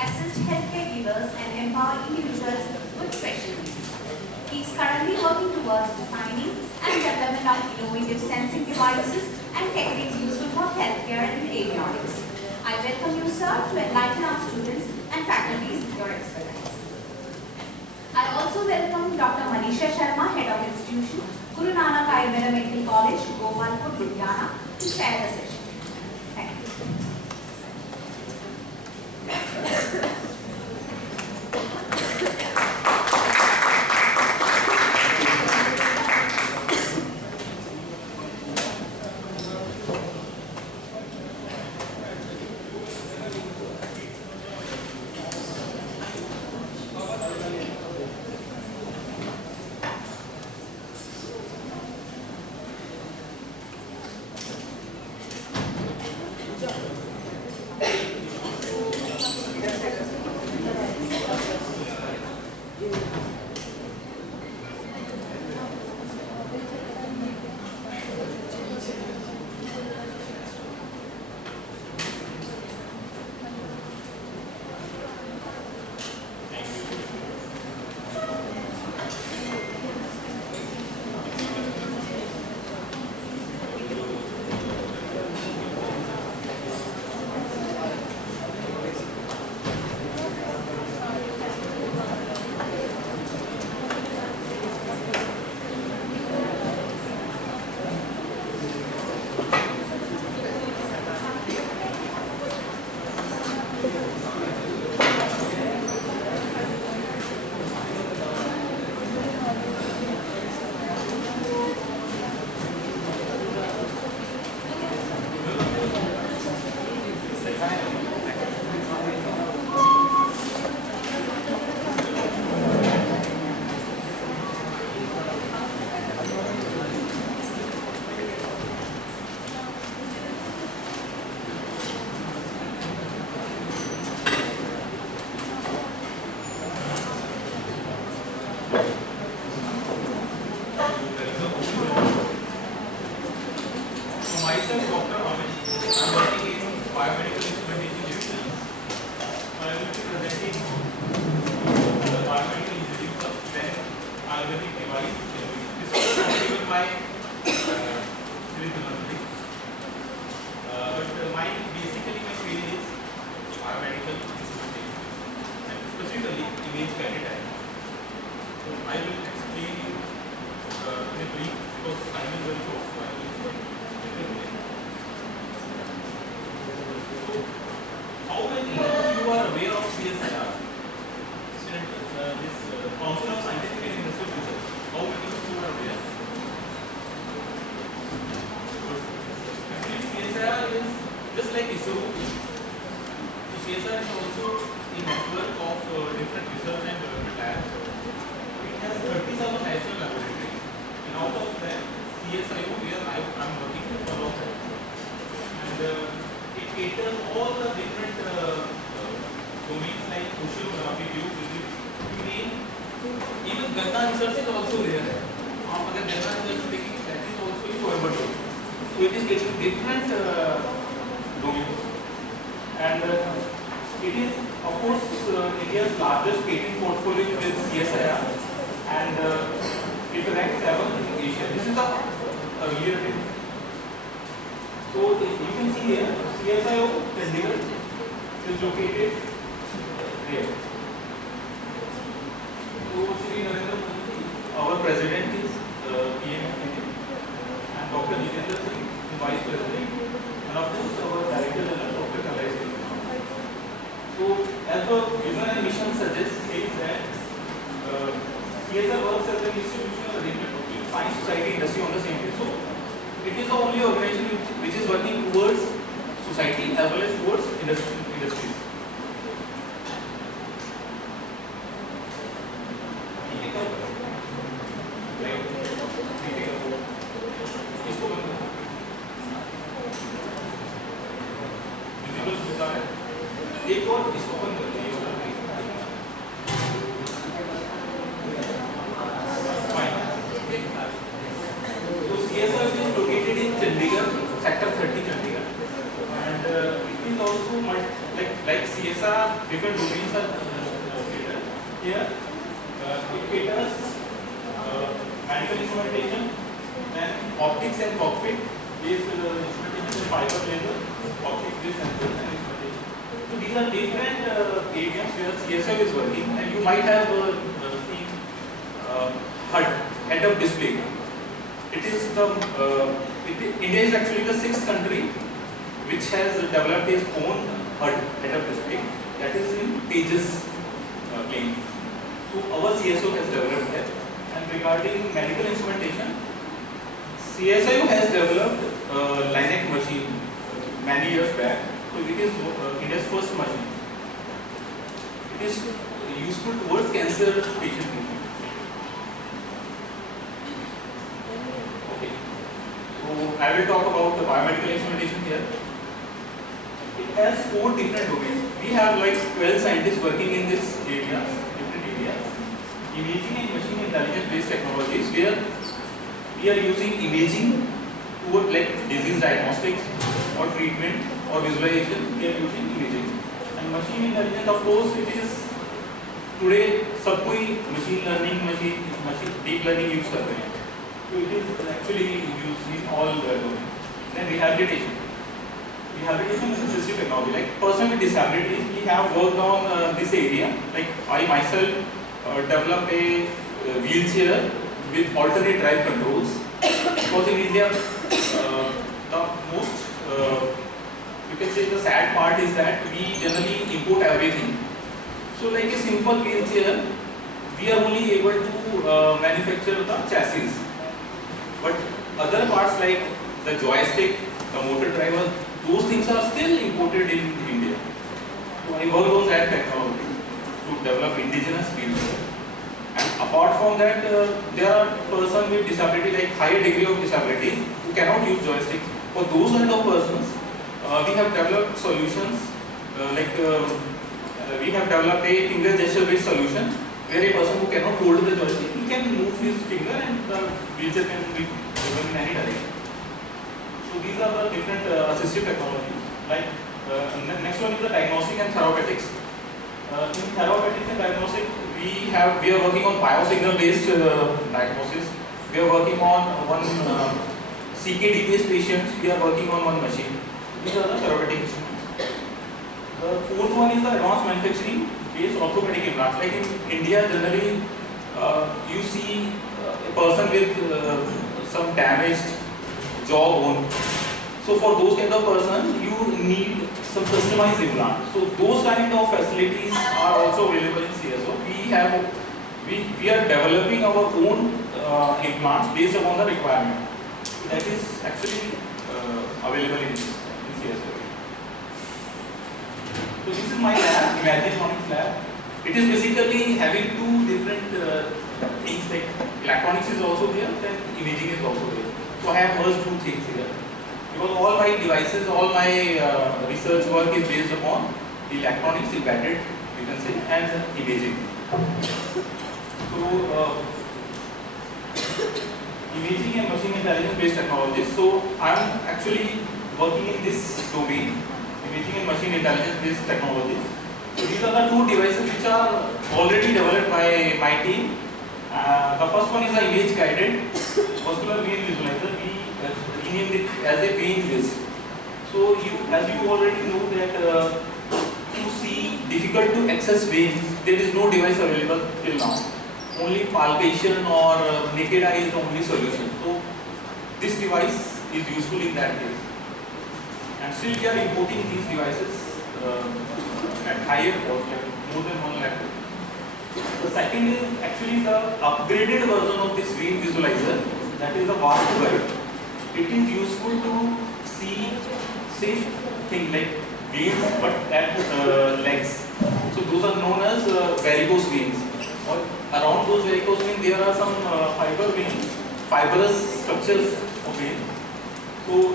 assist healthcare givers and empower individuals with special needs. He is currently working towards designing and development of innovative sensing devices and techniques useful for healthcare and avionics. I welcome you, sir, to enlighten our students and faculties with your expertise. I also welcome Dr. Manisha Sharma, Head of Institution, Guru Nanak Ayurveda Medical College, Gopalpur, Ludhiana, to chair the session. Thank you. Sector 30 Chandigarh, and it is also like CSI these are different domains are catered. Here, it caters medical instrumentation, then optics and cockpit based instrumentation, fiber laser, optics based sensors and instrumentation. So these are different areas where CSO is working, and you might have seen HUD, head up display. It is the India is actually the 6th country which has developed its own HUD, head up display, that is in Tejas plane. So our CSO has developed that. And regarding medical instrumentation, CSIU has developed LINAC machine many years back. So it is India's first machine. It is useful towards cancer patient treatment. Okay. So I will talk about the biomedical instrumentation here. It has 4 different domains. We have like 12 scientists working in this area, different areas. Imaging and machine intelligence based technologies, where we are using imaging toward like disease diagnostics or treatment or visualization. We are using imaging. And machine intelligence, of course, it is today सब कोई machine learning, machine deep learning use कर रहे हैं. So it is actually used in all domains. Then rehabilitation. Rehabilitation is a specific technology. Like person with disabilities, we have worked on this area. Like I myself developed a wheelchair with alternate drive controls. Because in India, the most you can say the sad part is that we generally import everything. So like a simple wheelchair, we are only able to manufacture the chassis. But other parts like the joystick, the motor driver, those things are still imported in India. So I worked on that technology to develop indigenous wheelchair. And apart from that, there are persons with disability, like higher degree of disability, who cannot use joystick. For those kind of persons, we have developed solutions we have developed a finger gesture based solution where a person who cannot hold the joystick, he can move his finger and the wheelchair can be driven in any direction. So these are the different assistive technologies. Like next one is the diagnostic and therapeutics. In therapeutics and diagnostic, we are working on biosignal based diagnosis. We are working on one CKD-based patients. We are working on one machine. These are the therapeutic instruments. The 4th one is the advanced manufacturing based orthopedic implants. Like in India, generally, you see a person with some damaged jawbone. So for those kind of person, you need some customized implant. So those kind of facilities are also available in CSO. We are developing our own implants based upon the requirement. That is actually available in CSO. So this is my lab, Imagitronics lab. It is basically having 2 different things, like electronics is also there, then imaging is also there. So I have merged 2 things here. Because all my devices, all my research work is based upon electronics, embedded, you can say, and imaging. So imaging and machine intelligence based technologies. So I am actually working in this domain, imaging and machine intelligence based technologies. So these are the 2 devices which are already developed by my team. The first one is the image guided muscular vein visualizer. We renamed it as a vein viz. So as you already know that to see difficult to access veins, there is no device available till now. Only palpation or naked eye is the only solution. So this device is useful in that case. And still we are importing these devices at higher cost, like more than 1 lakh. The second is actually the upgraded version of this vein visualizer, that is the VAST. It is useful to see same thing like veins but at legs. So those are known as varicose veins. Or around those varicose veins there are some fibrous structures of veins. So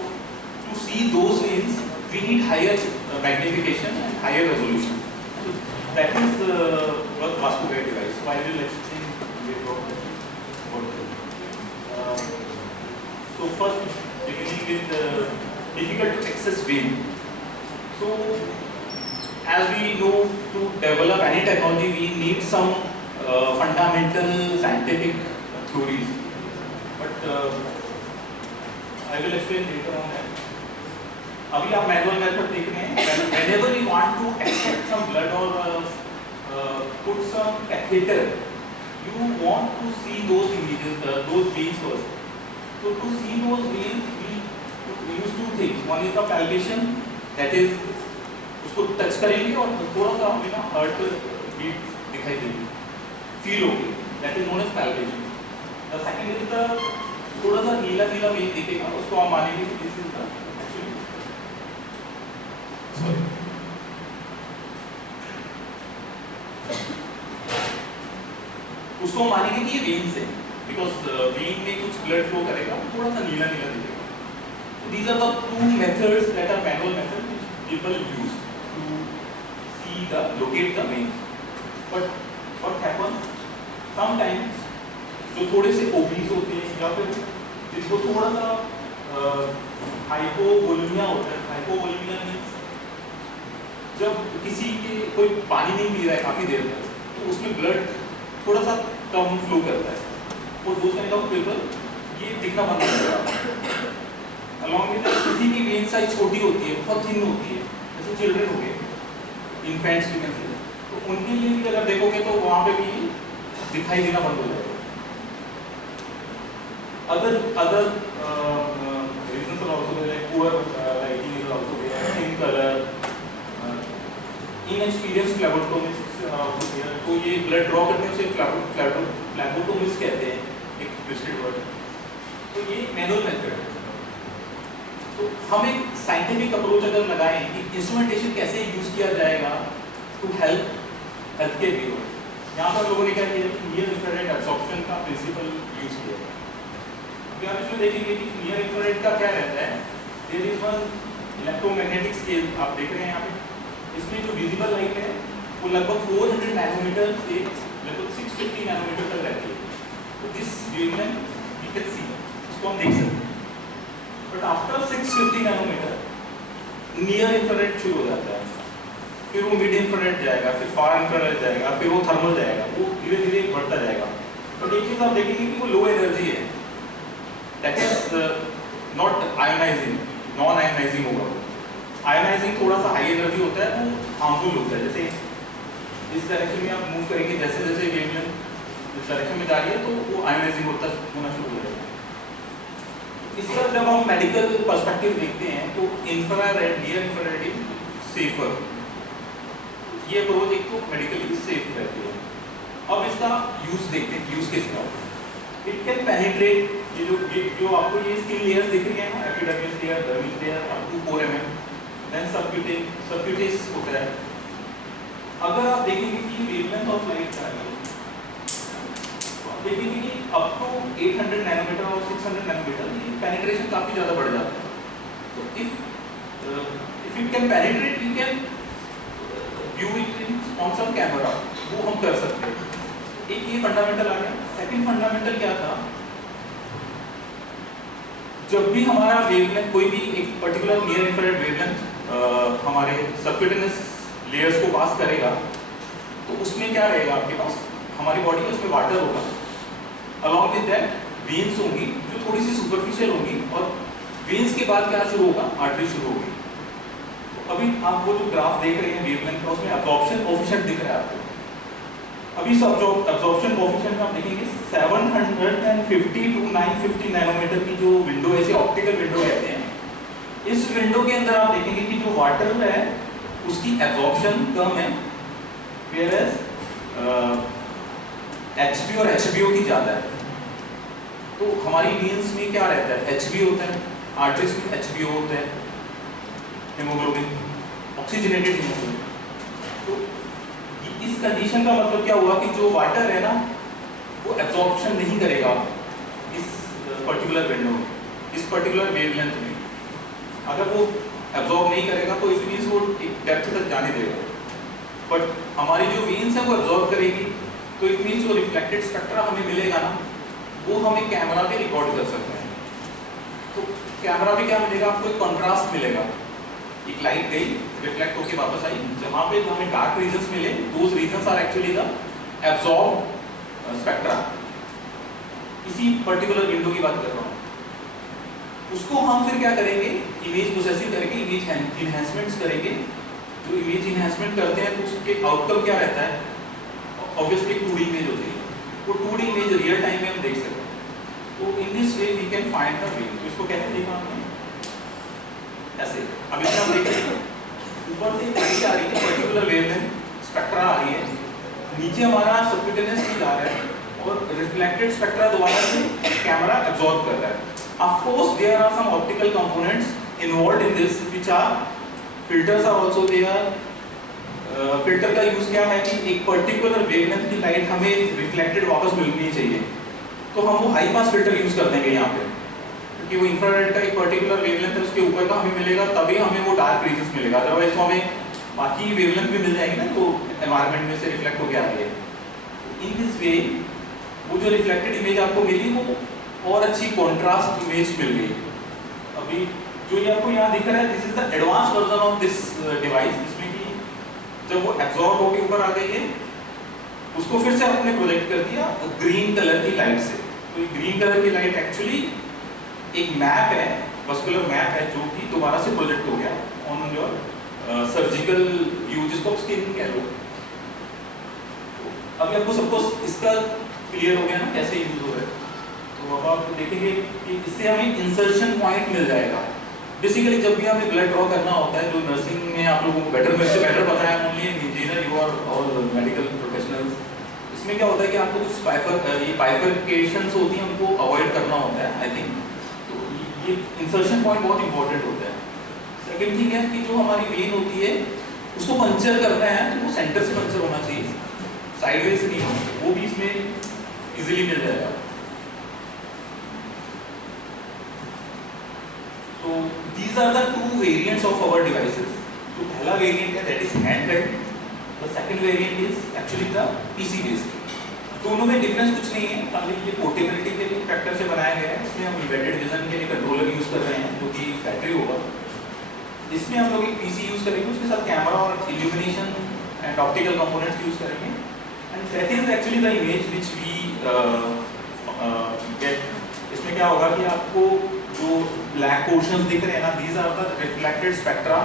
to see those veins we need higher magnification and higher resolution. So that is what vascular device. So I will explain later on. So first, beginning with difficult to access vein. So as we know, to develop any technology, we need some fundamental scientific theories. But I will explain later on that. अभी आप manual method देख रहे हैं. Whenever we want to extract some blood or put some catheter, you want to see those images, those veins first. So to see those veins, we use two things. One is the palpation, that is उसको touch करेंगे और थोड़ा सा हमें ना heart beat दिखाई देगी, feel होगी, that is known as palpation. The second is the थोड़ा सा नीला नीला वेन दिखेगा, उसको हम मानेंगे कि this is the actually उसको हम मानेंगे कि ये वेन्स है, बिकॉज वेन में कुछ ब्लड फ्लो करेगा, थोड़ा सा नीला नीला दिखेगा. These are the two methods that are manual methods which people use to see the locate the veins. But what happens? Sometimes जो थोड़े से ओबीज होते हैं या फिर जिनको थोड़ा सा हाइपोवोलेमिया होता है. हाइपोवोलेमिया मीन्स जब किसी के कोई पानी नहीं पी रहा है काफी देर तक, तो उसमें ब्लड थोड़ा सा कम फ्लो करता है, और दोस्त काइंड ऑफ पीपल ये दिखना बंद कर देगा. अलॉन्ग विद किसी की वेन साइज छोटी होती है, बहुत थिन होती है, जैसे चिल्ड्रन हो गए, इन्फेंट्स भी कहते हैं, तो उनके लिए भी अगर देखोगे तो वहाँ पे भी दिखाई देना बंद हो जाएगा. other reasons are also there, like poor lighting is also there, skin color, inexperienced phlebotomists are also there. तो ये ब्लड ड्रॉ करने से फ्लैबोटोमिस्ट कहते हैं, एक ट्विस्टेड वर्ड. तो ये मैनुअल मेथड है. तो हम एक साइंटिफिक अप्रोच अगर लगाएं कि इंस्ट्रूमेंटेशन कैसे यूज किया जाएगा to help health care viewer, यहाँ पर लोगों ने क्या किया कि नियर इंफ्रारेड एब्जॉर्प्शन का प्रिंसिपल यूज किया. अभी आप इसमें देखेंगे कि नियर इंफ्रारेड का क्या रहता है. There is one electromagnetic scale आप देख रहे हैं यहाँ पे. इसमें जो विजिबल लाइट है वो लगभग 400 नैनोमीटर से लगभग 650 नैनोमीटर तक रहती है. तो this wavelength we can see, इसको हम देख सकते हैं. But after 650 nanometre near infrared शुरू हो जाता है, फिर वो मिड इंफ्रारेड जाएगा, फिर फार इंफ्रारेड जाएगा, फिर वो थर्मल जाएगा, वो धीरे धीरे बढ़ता जाएगा. तो एक चीज आप देखेंगे कि वो लो एनर्जी है, that is not ionising, non ionising होगा. आयोनाइजिंग थोड़ा सा हाई एनर्जी होता है, वो हार्मफुल होता है. जैसे इस डायरेक्शन में आप मूव करेंगे, जैसे जैसे वेवलेंथ इस डायरेक्शन में जा रही है तो वो आयोनाइजिंग होना शुरू हो जाएगा. इसका जब हम मेडिकल पर्सपेक्टिव देखते हैं तो infrared, near infrared is safer. ये अप्रोच एक तो मेडिकली सेफ रहती है. अब इसका यूज देखते हैं, यूज किसका. इट कैन पेनिट्रेट, ये जो आपको ये स्किन लेयर्स दिख रही है ना, epidermis layer, dermis layer, up to 4 mm, then subcutaneous होता है. अगर आप देखेंगे कि वेवलेंथ ऑफ लाइट क्या है, देखेंगे कि अप टू 800 नैनोमीटर और 600 नैनोमीटर ये पेनिट्रेशन काफी ज्यादा बढ़ जाता है. तो if you can penetrate, you can view it on some camera, वो हम कर सकते हैं. एक ये फंडामेंटल आ गया. सेकंड फंडामेंटल क्या था, जब भी हमारा वेवलेंथ कोई भी एक पर्टिकुलर नियर इंफ्रारेड वेवलेंथ हमारे सबक्यूटेनियस लेयर्स को पास करेगा, तो उसमें क्या रहेगा आपके पास, हमारी बॉडी में उसमें वाटर होगा, अलॉन्ग विद दैट वेन्स होंगी जो थोड़ी सी सुपरफिशियल होंगी, और वेन्स के बाद क्या शुरू होगा, आर्टरी शुरू होगी. तो अभी आप वो जो ग्राफ देख रहे हैं वेवलेंथ का, उसमें अब्जॉर्प्शन कोएफिशिएंट दिख रहा है आपको. अभी इस अब्जॉर्प्शन कोएफिशिएंट में आप देखेंगे 750 टू 950 नैनोमीटर की जो विंडो है, इसे ऑप्टिकल विंडो कहते हैं. इस विंडो के अंदर आप देखेंगे कि जो वाटर है उसकी एब्जॉर्प्शन कम है, whereas HB और HBO की ज़्यादा है. तो हमारी वेन्स में क्या रहता है, HB होता है, आर्टरीज में HBO होता है, हेमोग्लोबिन, ऑक्सीजनेटेड हेमोग्लोबिन. तो इस कंडीशन का मतलब क्या हुआ कि जो वाटर है ना वो एब्जॉर्प्शन नहीं करेगा इस पर्टिकुलर विंडो में, इस पर्टिकुलर वेवलेंथ में. अगर वो एब्जॉर्ब नहीं करेगा तो इट मींस वो एक डेप्थ तक जाने देगा. बट हमारी जो वेन्स है वो एब्जॉर्ब करेगी, तो इट मींस जो रिफ्लेक्टेड स्पेक्ट्रा हमें मिलेगा ना, वो हमें कैमरा पे रिकॉर्ड कर सकते हैं. तो कैमरा पे क्या मिलेगा आपको, एक कॉन्ट्रास्ट मिलेगा. एक लाइट गई, रिफ्लेक्ट होके वापस आई, जहाँ पे हमें डार्क रीजन्स मिले, those regions are actually the absorb spectra. इसी पर्टिकुलर विंडो की बात कर रहा हूँ। उसको हम फिर क्या करेंगे, इमेज प्रोसेसिंग करेंगे, इमेज इनहेंसमेंट्स करेंगे। जो इमेज इनहेंसमेंट करते हैं तो उसके आउटकम क्या रहता है, ऑब्वियसली 2D इमेज होती है, वो 2D इमेज रियल टाइम में हम देख सकते हैं। तो in this way we can find the way. तो इसको कैसे देखा हमने, ऐसे। अब इसमें हम देखते हैं ऊपर से लाइट आ रही है, पर्टिकुलर वेवलेंथ स्पेक्ट्रा आ रही है, नीचे हमारा सबक्यूटेनियस फील्ड आ रहा है और रिफ्लेक्टेड स्पेक्ट्रा दोबारा से कैमरा एब्जॉर्ब कर रहा है। Of course there are some optical components involved in this which are filters are also there. Filter का यूज क्या है कि एक पर्टिकुलर वेवलेंथ की लाइट हमें रिफ्लेक्टेड वापस मिलनी चाहिए, तो हम वो हाई पास फिल्टर यूज कर देंगे यहाँ पे, क्योंकि वो इंफ्रारेड का एक पर्टिकुलर वेवलेंथ है, उसके ऊपर का हमें मिलेगा तभी हमें वो डार्क रीजन्स मिलेगा, अदरवाइज तो हमें बाकी वेवलेंथ भी मिल जाएगी ना, तो एनवायरनमेंट में से रिफ्लेक्ट होकर आ रही है। इन दिस वे वो जो रिफ्लेक्टेड इमेज आपको मिली वो और अच्छी कॉन्ट्रास्ट इमेज मिल गई। अभी जो ये आपको यहाँ दिख रहा है, this is the advance version of this device, जिसमें कि जब वो एब्जॉर्ब होकर ऊपर आ गई है, उसको फिर से आपने प्रोजेक्ट कर दिया ग्रीन कलर की लाइट से। तो ये ग्रीन कलर की लाइट एक्चुअली एक मैप है, मस्कुलर मैप है, जो कि दोबारा से प्रोजेक्ट हो गया ऑन योर सर्जिकल व्यू, जिसको आप स्किन कह लो। तो अभी आपको सपोज इसका क्लियर हो गया ना कैसे यूज हो रहा है, तो अब आप देखेंगे कि इससे हमें इंसर्शन पॉइंट मिल जाएगा। बेसिकली जब भी हमें ब्लड ड्रॉ करना होता है, जो नर्सिंग में आप लोगों को बेटर पता है, ओनली इंजीनियर यू आर और मेडिकल प्रोफेशनल्स, इसमें क्या होता है कि आपको कुछ बाइफरकेशंस होती हैं, उनको अवॉइड करना होता है आई थिंक। तो ये इंसर्शन पॉइंट बहुत इंपॉर्टेंट होता है। सेकेंड थिंग है कि जो हमारी वेन होती है उसको पंचर करना है, तो वो सेंटर से पंचर होना चाहिए, साइडवेज नहीं, वो भी इसमें इजीली मिल जाएगा। तो these are the two variants of our devices. तो पहला वेरिएंट है that is handheld, the second variant is actually the PC based. दोनों में डिफरेंस कुछ नहीं है, खाली ये पोर्टेबिलिटी के लिए फैक्टर से बनाया गया है। इसमें हम एम्बेडेड विजन के लिए कंट्रोलर यूज कर रहे हैं, जो कि बैटरी होगा। इसमें हम लोग एक PC यूज करेंगे, उसके साथ कैमरा और illumination and optical components use करेंगे, and that is actually the image which we get. इसमें क्या होगा कि आपको जो ब्लैक पोर्शंस दिख रहे हैं ना, these are the reflected spectra,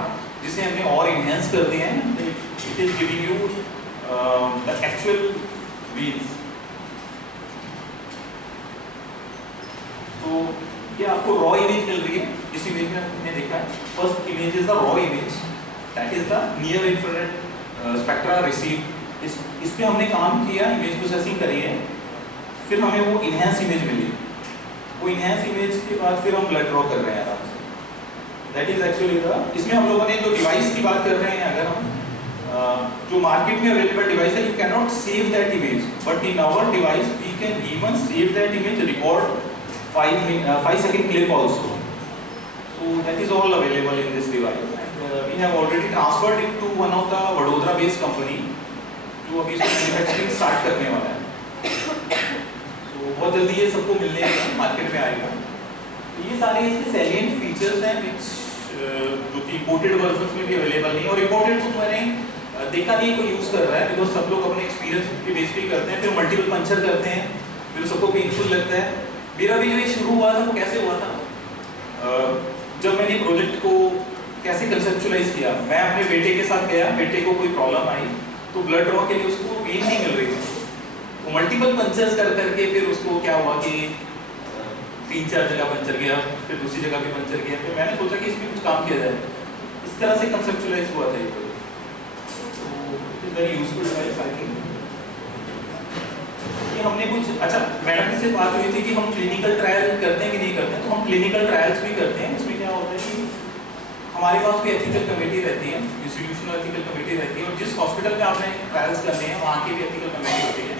जिसे हमने और इनहेंस कर दिए हैं। It is giving you the actual waves. तो ये आपको रॉ इमेज मिल रही है, इस इमेज में आपने देखा है। First image is the raw image, that is the near infrared spectra receive. इस पे हमने काम किया, इमेज प्रोसेसिंग करी है, फिर हमें वो इनहेंस इमेज मिली। वो इनहेंस इमेज के बाद फिर हम ब्लड ड्रॉ कर रहे हैं आराम से। दैट इज एक्चुअली द, इसमें हम लोगों ने जो डिवाइस की बात कर रहे हैं, अगर हम जो मार्केट में अवेलेबल डिवाइस है, you can not save that image, but in our device we can even save that image, record 5 second clip also. So that is all available in this device, and we have already transferred it to one of the Vadodara based company, जो अभी इसको manufacturing start करने वाला है। तो बहुत जल्दी ये सबको मिलने मार्केट में आएगा। तो ये सारे इसके सैलिएंट फीचर्स हैं which जो कि इंपोर्टेड वर्जन्स में भी अवेलेबल नहीं है, और इंपोर्टेड तो मैंने देखा नहीं कोई यूज़ कर रहा है, बिकॉज सब लोग अपने एक्सपीरियंस के बेस पे करते हैं, फिर मल्टीपल पंचर करते हैं, फिर सबको पेनफुल लगता है। मेरा भी जो ये शुरू हुआ था वो कैसे हुआ था, जब मैंने प्रोजेक्ट को कैसे कंसेप्चुलाइज किया, मैं अपने बेटे के साथ गया, बेटे को कोई प्रॉब्लम आई तो ब्लड ड्रॉ के लिए उसको वेन नहीं मिल रही थी, तो मल्टीपल पंचर्स कर करके फिर उसको क्या हुआ कि 3-4 जगह पंचर गया, फिर दूसरी जगह भी पंचर गया, फिर मैंने सोचा कि इसमें कुछ काम किया जाए। इस तरह से कंसेप्चुलाइज हुआ था ये प्रोजेक्ट। तो it is very useful device I think. हमने कुछ अच्छा, मैडम से बात हुई थी कि हम क्लिनिकल ट्रायल करते हैं कि नहीं करते हैं, तो हम क्लिनिकल ट्रायल्स भी करते हैं। इसमें क्या होता है कि हमारे पास भी एथिकल कमेटी रहती है, इंस्टीट्यूशनल एथिकल कमेटी रहती है, और जिस हॉस्पिटल में आपने ट्रायल्स करने हैं वहाँ की भी एथिकल कमेटी होती है।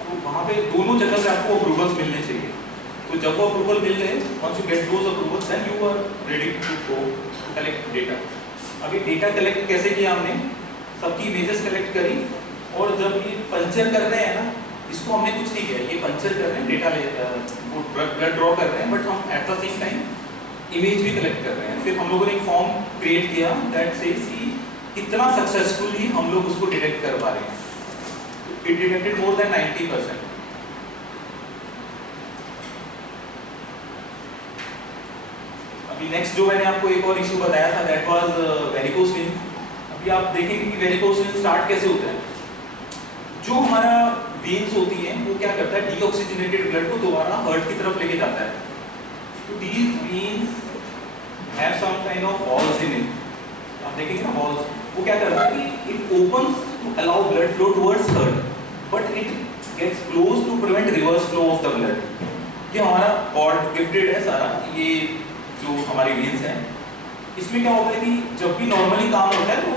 तो वहाँ पे दोनों जगह से आपको अप्रूवल्स मिलने चाहिए। तो जब वो अप्रूवल मिल गए, once you get those approvals then you are ready to go collect data. अभी डेटा कलेक्ट कैसे किया हमने, सबकी इमेजेस कलेक्ट करी, और जब ये पंचर कर रहे हैं ना, इसको हमने कुछ नहीं किया, ये पंचर कर रहे हैं, डेटा वो ब्लड ड्रॉ कर रहे हैं, बट हम at the same time image भी कलेक्ट कर रहे हैं। फिर हम लोगों ने एक फॉर्म क्रिएट किया दैट सेज कि कितना सक्सेसफुली हम लोग उसको डिटेक्ट कर पा रहे हैं। It detected more than 90%। अभी नेक्स्ट जो मैंने आपको एक और इशू बताया था, दैट वाज वेरिकोस वेन। अभी आप देखेंगे कि वेरिकोस वेन स्टार्ट कैसे होता है। जो हमारा वेन्स होती है वो क्या करता है, डीऑक्सीजनेटेड ब्लड को दोबारा हार्ट की तरफ लेके जाता है। तो these veins have some kind of valves in it. आप देखेंगे ना वॉल्स, वो क्या करता है कि it opens to allow blood flow towards heart, but it gets close to prevent reverse flow of the blood. ये हमारा गॉड गिफ्टेड है सारा ये जो हमारी वेन्स हैं। इसमें क्या होता है कि जब भी नॉर्मली काम होता है तो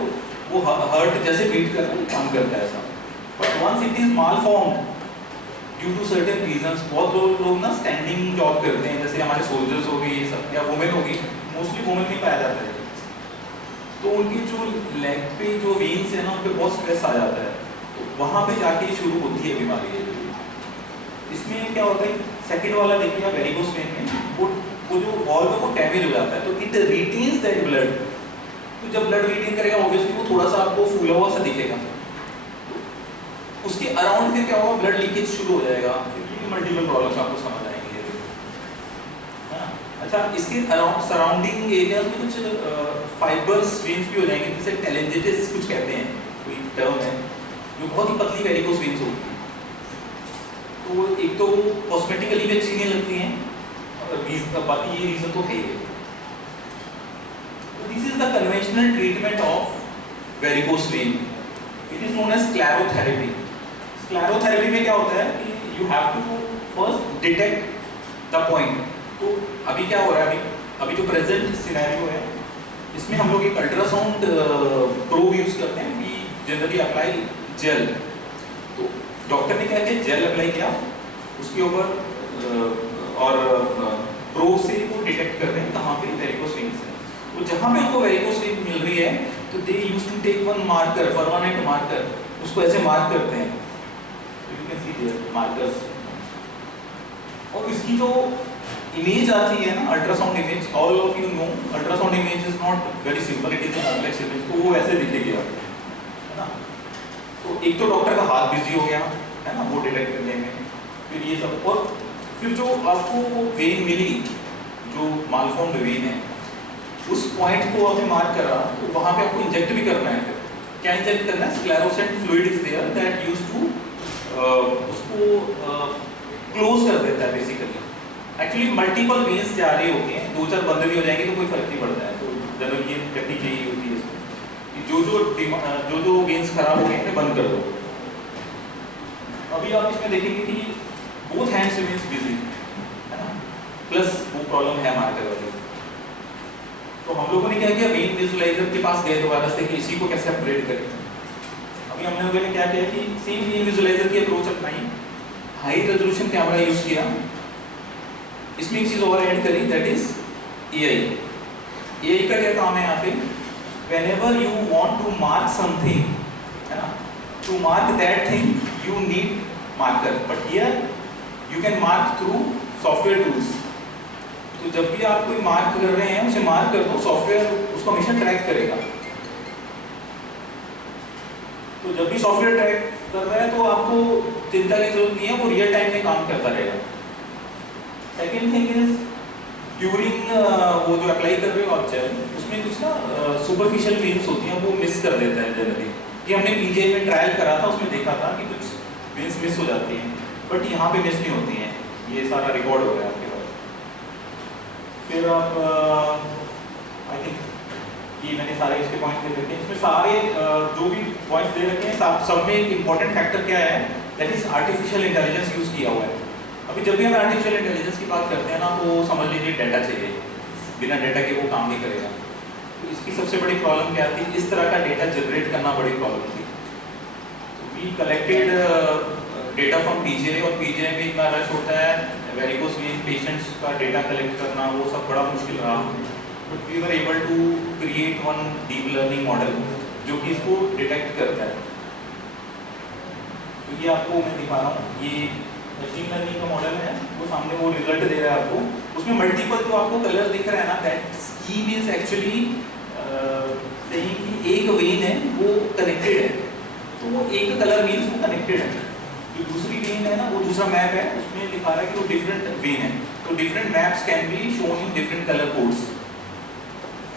वो हार्ट जैसे बीट कर रहा है काम करता है ऐसा, but once it is malformed due to certain reasons, बहुत लोग ना स्टैंडिंग जॉब करते हैं, जैसे हमारे सोल्जर्स हो गए ये सब, या वुमेन होगी, मोस्टली वुमेन में पाया जाता है, तो उनकी जो लेग पे जो वेन्स है ना उन पे बहुत स्ट्रेस आ जाता है, तो वहाँ पे जाके शुरू होती है बीमारी। इसमें क्या होता है, सेकंड वाला देखिए आप वेरिकोस वेन में वो जो वॉल्व है वो डैमेज हो जाता है, तो इट रिटेन्स दैट ब्लड। तो जब ब्लड रिटेन करेगा ऑब्वियसली वो थोड़ा सा आपको फूला हुआ सा दिखेगा, उसके अराउंड फिर क्या होगा, ब्लड लीकेज शुरू हो जाएगा, मल्टीपल प्रॉब्लम्स आपको समझ आएंगे। अच्छा, इसके अराउंड सराउंडिंग एरियाज में कुछ फाइबर्स वेन्स भी हो जाएंगे, जिसे टेलेंजेटिस कुछ कहते हैं, कोई टर्म है, जो बहुत ही पतली वेरिकोस वेन्स होती है। तो एक तो वो कॉस्मेटिकली भी अच्छी नहीं लगती हैं, और बाकी ये रीजन तो है ही। This is the conventional treatment of varicose vein. It is known as sclerotherapy. Sclerotherapy में क्या होता है कि you have to first detect the point. तो अभी क्या हो रहा है, अभी जो प्रेजेंट सिनेरियो है इसमें हम लोग एक अल्ट्रासाउंड प्रोब यूज करते हैं। We generally apply gel. तो डॉक्टर ने क्या किया, जेल अप्लाई किया उसके ऊपर और प्रोब से वो डिटेक्ट कर रहे हैं कहाँ पे वेरिकोस वेन्स है। तो जहाँ पे उनको वेरिकोस वेन मिल रही है तो they use to take one marker, permanent marker, उसको ऐसे मार्क करते हैं, you can see their markers. और इसकी जो इमेज आती है ना, ultrasound image, all of you know ultrasound image is not very simple, it is a complex image. तो वो ऐसे दिखेगी आपको, है ना। तो एक तो डॉक्टर का हाथ बिजी हो गया है ना वो डिटेक्ट करने में, फिर ये सब, और फिर जो आपको वो वेन मिली जो मालफॉर्म्ड वेन है उस पॉइंट को आपने मार्क करा, तो वहाँ पे आपको इंजेक्ट भी करना है। फिर क्या इंजेक्ट करना है, sclerosant fluid is there that used to उसको क्लोज कर देता है बेसिकली। एक्चुअली मल्टीपल वेन्स जा रही होती हैं, 2-4 बंद भी हो जाएंगे तो कोई फर्क नहीं पड़ता है। तो जनरली ये टेक्निक यही होती है कि जो वेन्स खराब हो गए हैं बंद कर दो। अभी आप इसमें देखेंगे कि बोथ हैंड्स मींस बिजी, है ना, प्लस वो प्रॉब्लम है मार्कर वाली। तो हम लोगों ने क्या किया, वेन विजुअलाइजर के पास गए दोबारा से कि इसी को कैसे अपग्रेड करें। अभी हम लोगों ने क्या किया कि सेम वेन विजुअलाइजर की अप्रोच अपनाई, हाई रेजोल्यूशन कैमरा यूज किया, इसमें एक चीज और ऐड करी, दैट इज एआई। एआई का क्या काम है यहाँ पे, whenever you want to mark something, है ना, to mark that thing you need marker, but here you can mark through software tools. तो जब भी आप कोई मार्क कर रहे हैं उसे मार्क कर दो, सॉफ्टवेयर उसको हमेशा ट्रैक करेगा। तो जब भी सॉफ्टवेयर ट्रैक कर रहा है तो आपको चिंता की जरूरत नहीं है, वो रियल टाइम में काम करता रहेगा। सेकेंड थिंग इज ड्यूरिंग वो जो अप्लाई कर रहे हो आप जेल, उसमें कुछ ना सुपरफिशियल वेन्स होती हैं, वो मिस कर देता है जनरली। ये हमने पीजीआई में ट्रायल करा था, उसमें देखा था कि कुछ वेन्स मिस हो जाती हैं, बट यहाँ पे मिस नहीं होती हैं। ये सारा रिकॉर्ड हो गया आपके पास। फिर आप आई थिंक ये मैंने सारे इसके पॉइंट दे रखे हैं, इसमें सारे जो भी पॉइंट्स दे रखे हैं सब में एक इंपॉर्टेंट फैक्टर क्या है, that is artificial intelligence use किया हुआ है। अभी जब भी हम आर्टिफिशियल इंटेलिजेंस की बात करते हैं ना, तो समझ लीजिए डेटा चाहिए, बिना डेटा के वो काम नहीं करेगा। तो इसकी सबसे बड़ी प्रॉब्लम क्या थी, इस तरह का डेटा जनरेट करना बड़ी प्रॉब्लम थी। We collected data from PGI, और पीजीआई में इतना रश होता है, वेरिकोस वेन पेशेंट्स का डेटा कलेक्ट करना वो सब बड़ा मुश्किल रहा। But we were able to create one deep learning model जो कि इसको डिटेक्ट करता है। तो ये आपको मैं दिखा रहा हूँ, ये मशीन लर्निंग का मॉडल है, वो सामने वो रिजल्ट दे रहा है आपको। उसमें मल्टीपल जो आपको कलर दिख रहा है ना, that scheme is actually saying कि एक वेन है वो कनेक्टेड है, तो वो एक कलर मीन्स वो कनेक्टेड है। जो दूसरी वेन है ना, वो दूसरा मैप है, उसमें लिखा रहा है कि वो डिफरेंट वेन है, तो different maps can be shown in different colour codes.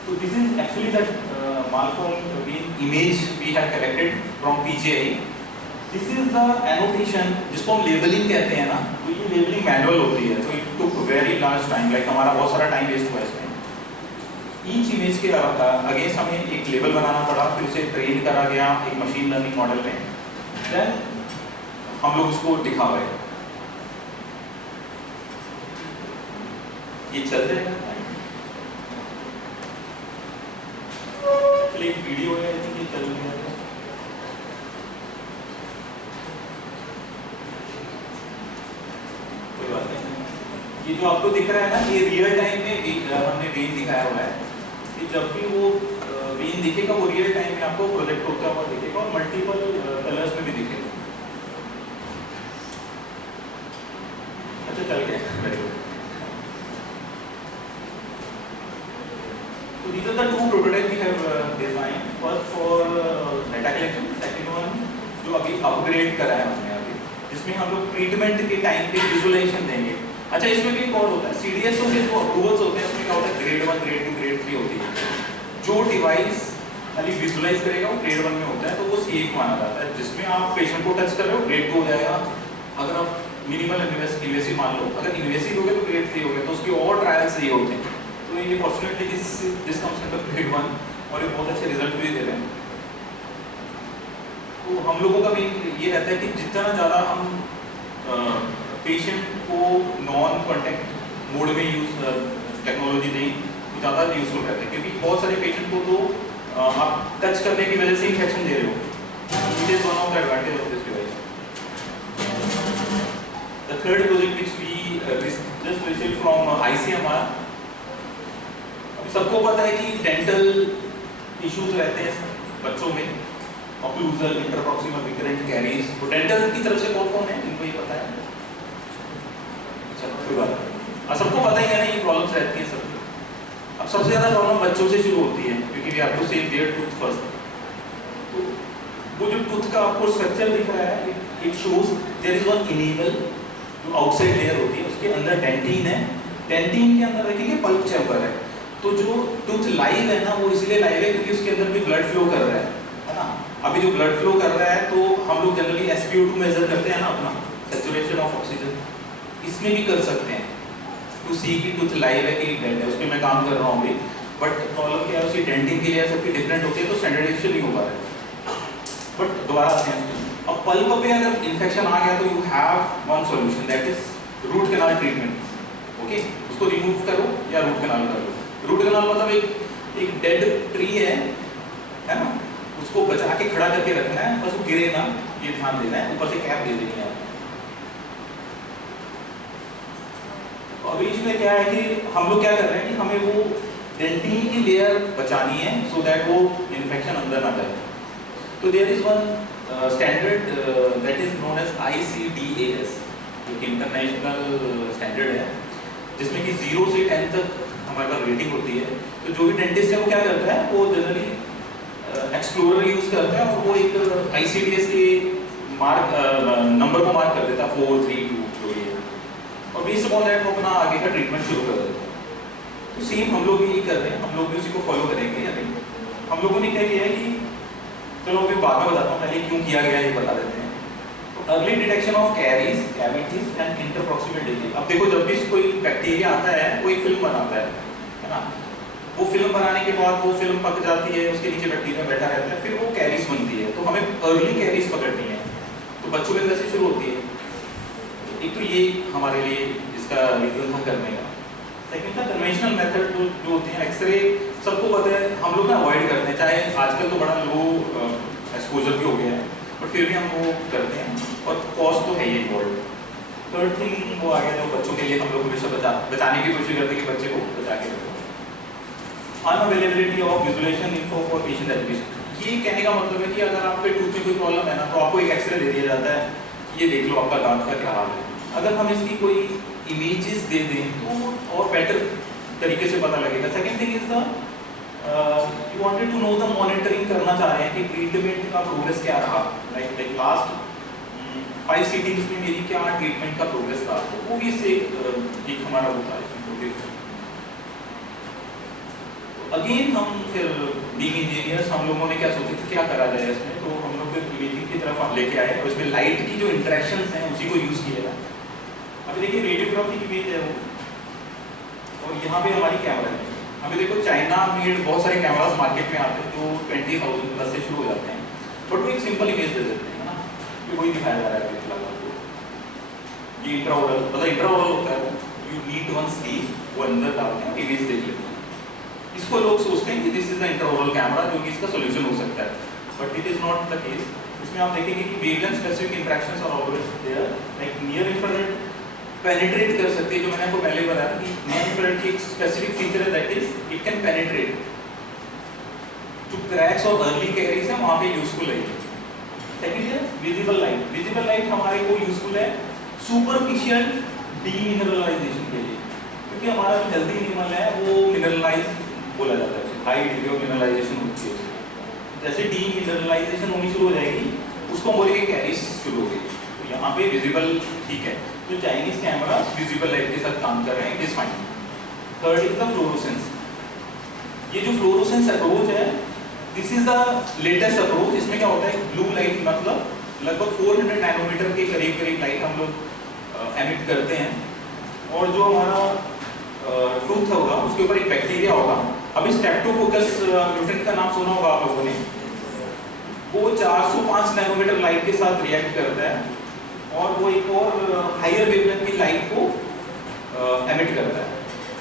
So this is actually that Malcolm Bean image we have collected from PGI. This is the annotation जिसको हम लेबलिंग कहते हैं ना, तो ये लेबलिंग मैनुअल होती है, तो it took very large time, like हमारा बहुत सारा टाइम वेस्ट हुआ इसमें। ईच इमेज के अगेंस्ट हमें एक लेबल बनाना पड़ा, फिर उसे ट्रेन करा गया एक मशीन लर्निंग मॉडल में, देन हम लोग उसको दिखा रहे हैं। ये चल जाएगा, एक वीडियो है, आई थिंक ये चल रहा है। कोई बात नहीं, ये जो आपको दिख रहा है ना, ये रियल टाइम में हमने वेन दिखाया हुआ है कि जब भी वो वेन दिखेगा वो रियल टाइम में आपको प्रोजेक्ट होता हुआ दिखेगा और मल्टीपल कलर्स में भी दिखेगा। अच्छा चल गया, very good. So these are the two prototypes we have designed. First for data collection, second one जो अभी अपग्रेड करा है हमने अभी, जिसमें हम लोग ट्रीटमेंट के टाइम पे विजुअलाइजेशन देंगे। अच्छा, इसमें भी एक और होता है, CDSO के जो अप्रूवल्स होते हैं उसमें क्या होता है, ग्रेड 1, ग्रेड 2, ग्रेड 3 होती है। जो डिवाइस खाली विजुअलाइज करेगा वो ग्रेड 1 में होता है, तो वो सेफ माना जाता है। जिसमें आप पेशेंट को टच कर रहे हो ग्रेड 2 हो जाएगा। अगर आप मिनिमल इन्वेसिव मान लो, अगर इन्वेसिव हो गए तो ग्रेड 3 हो गए, तो उसके और ट्रायल्स ये होते हैं। तो ये fortunately this comes under grade 1 और ये बहुत अच्छे रिजल्ट भी दे रहे हैं। तो हम लोगों का भी ये रहता है कि जितना ज़्यादा हम पेशेंट को नॉन कॉन्टैक्ट मोड में यूज टेक्नोलॉजी दें तो ज़्यादा यूजफुल रहता है, क्योंकि बहुत सारे पेशेंट को तो आप टच करने की वजह से इन्फेक्शन दे रहे हो। It is one of the advantage of this device. The third project which we just received from ICMR। सबको पता है कि डेंटल इश्यूज रहते हैं बच्चों में, ऑक्लूजल, इंटरप्रॉक्सिमल रिकरेंट कैरीज। तो डेंटल की तरफ से कौन कौन है, इनको ये पता है? अच्छा, कोई बात नहीं, सबको पता ही है ना, ये प्रॉब्लम्स रहती हैं सबको। अब सबसे ज़्यादा प्रॉब्लम बच्चों से शुरू होती है, क्योंकि we have to save their tooth first. तो वो जो टूथ का आपको स्ट्रक्चर दिख रहा है, it shows there is one enamel, जो आउटसाइड लेयर होती है, उसके अंदर डेंटिन है। डेंटिन के अंदर देखेंगे पल्प चैम्बर है। तो जो टूथ लाइव है ना, वो इसलिए लाइव है क्योंकि उसके अंदर भी ब्लड फ्लो कर रहा है ना। अभी जो ब्लड फ्लो कर रहा है, तो हम लोग जनरली SpO2 मेजर करते हैं ना अपना, सैचुरेशन ऑफ ऑक्सीजन, इसमें भी कर सकते हैं टू सी कि टूथ लाइव है कि डेड है। उस पर मैं काम कर रहा हूँ अभी, बट प्रॉब्लम क्या है, उसकी डेंटिंग की लेयर सबकी डिफरेंट होती है, तो स्टैंडर्डाइजेशन नहीं हो पा रहा है। बट दोबारा आते हैं, अब पल्प पे अगर इन्फेक्शन आ गया तो you have one solution, that is root canal treatment. Okay, उसको रिमूव करो या रूट कैनाल कर लो। रूट कैनाल मतलब एक डेड ट्री है ना, उसको बचा के खड़ा करके रखना है, बस वो गिरे ना, ये ध्यान देना है। ऊपर से कैप दे देनी है। अभी इसमें क्या है कि हम लोग क्या कर रहे हैं कि हमें वो डेंटिन की लेयर बचानी है, सो दैट वो इन्फेक्शन अंदर ना जाए। तो there is one standard that is known as ICDAS, जो कि इंटरनेशनल स्टैंडर्ड है, जिसमें कि 0 से 10 तक हमारे पास रेटिंग होती है। तो जो भी डेंटिस्ट है वो क्या करता है, वो जनरली एक्सप्लोरर यूज करता है और वो एक ICDS के मार्क नंबर को मार्क कर देता है, 4, 3, 2 जो ये, और बेस्ड अपॉन दैट वो अपना आगे का ट्रीटमेंट शुरू कर देता है। तो सेम हम लोग यही कर रहे हैं, हम लोग भी उसी को फॉलो करेंगे। या नहीं, हम लोगों ने क्या किया है कि चलो अभी बाद में बताता हूँ, पहले क्यों किया गया ये बता देते हैं। तो early detection of caries, cavities and interproximal disease. अब देखो, जब भी कोई बैक्टीरिया आता है वो एक फिल्म बनाता है ना, वो फिल्म बनाने के बाद वो फिल्म पक जाती है, उसके नीचे बैक्टीरिया बैठा रहता है, फिर वो कैरीज बनती है। तो हमें अर्ली कैरीज पकड़नी है, तो बच्चों के अंदर से शुरू होती है। एक तो ये हमारे लिए इसका रीजन था करने का। सेकंड था कन्वेंशनल मेथड जो होते हैं, एक्सरे सबको पता है, हम लोग ना अवॉइड करते हैं, चाहे आजकल तो बड़ा लो एक्सपोजर भी हो गया है, बट फिर भी हम वो करते हैं और कॉस्ट तो है ही इन्वॉल्व। थर्ड थिंग वो आ गया जो बच्चों के लिए हम लोग हमेशा बचाने की कोशिश करते हैं कि बच्चे को बचा के रखो। Unavailability of visualisation info for patient education. ये कहने का मतलब है कि अगर आपके टूथ में कोई प्रॉब्लम है ना, तो आपको एक एक्सरे दे दिया जाता है, ये देख लो आपका दांत का क्या हाल है। अगर हम इसकी कोई इमेजेस दे दें तो और बेटर तरीके से पता लगेगा। Second thing is the you wanted to know the monitoring करना चाह रहे हैं कि ट्रीटमेंट का प्रोग्रेस क्या रहा, लाइक लास्ट 5 सिटीज में मेरी क्या ट्रीटमेंट का प्रोग्रेस था, तो वो भी इससे एक हमारा होता है। अगेन हम फिर बीइंग इंजीनियर्स हम लोगों ने क्या सोचे थे क्या करा जाए इसमें, तो हम लोग फिर इमेजिंग की तरफ हम लेके आए और इसमें लाइट की जो इंटरेक्शंस हैं उसी को यूज़ किया है। अब देखिए रेडियोग्राफी की इमेज है वो, और यहाँ पे हमारी कैमरा है। अभी देखो चाइना मेड बहुत सारे कैमरास मार्केट में आते हैं जो 20,000 प्लस से शुरू हो जाते हैं, बट वो एक सिंपल इमेज दे देते हैं ना, कि वही दिखाया जा रहा है फिलहाल आपको। ये इंट्राओरल मतलब इंट्राओरल होता है, यू नीड वन सी वो अंदर डालते हैं इमेज देख लेते हैं। इसको लोग सोचते हैं कि this is the intraoral camera जो कि इसका सॉल्यूशन हो सकता है, but it is not the case. इसमें आप देखेंगे कि wavelength specific interactions are always there, like near infrared penetrate कर सकती है, जो मैंने आपको पहले बताया कि नियर इंफ्रारेड की एक स्पेसिफिक फीचर है that is it can penetrate. जो क्रैक्स और अर्ली कैरीज है वहाँ पे यूजफुल है। सेकंड है विजिबल लाइट। विजिबल लाइट हमारे को यूजफुल है सुपरफिशियल डीमिनरलाइजेशन के लिए, क्योंकि हमारा जो हेल्दी एनिमल है वो मिनरलाइज बोला जाता है, हाई डिग्री ऑफ मिनरलाइजेशन होती है। जैसे डीमिनरलाइजेशन होनी शुरू हो जाएगी उसको हम बोलेंगे कैरीज शुरू हो गई। तो यहाँ पे विजिबल ठीक है, तो चाइनीज कैमरा विजिबल लाइट के साथ काम कर रहे हैं, it is fine. Third is the fluorescence. ये जो फ्लोरोसेंस अप्रोच है this is the latest approach. इसमें क्या होता है, ब्लू लाइट मतलब लगभग 400 नैनोमीटर के करीब करीब लाइट हम लोग एमिट करते हैं, और जो हमारा टूथ होगा उसके ऊपर एक बैक्टीरिया होगा। अभी स्ट्रेप्टोकोकस म्यूटेंट का नाम सुना होगा आप लोगों ने, वो 405 नैनोमीटर लाइट के साथ रिएक्ट करता है और वो एक और हायर वेवलेंथ की लाइट को एमिट करता है।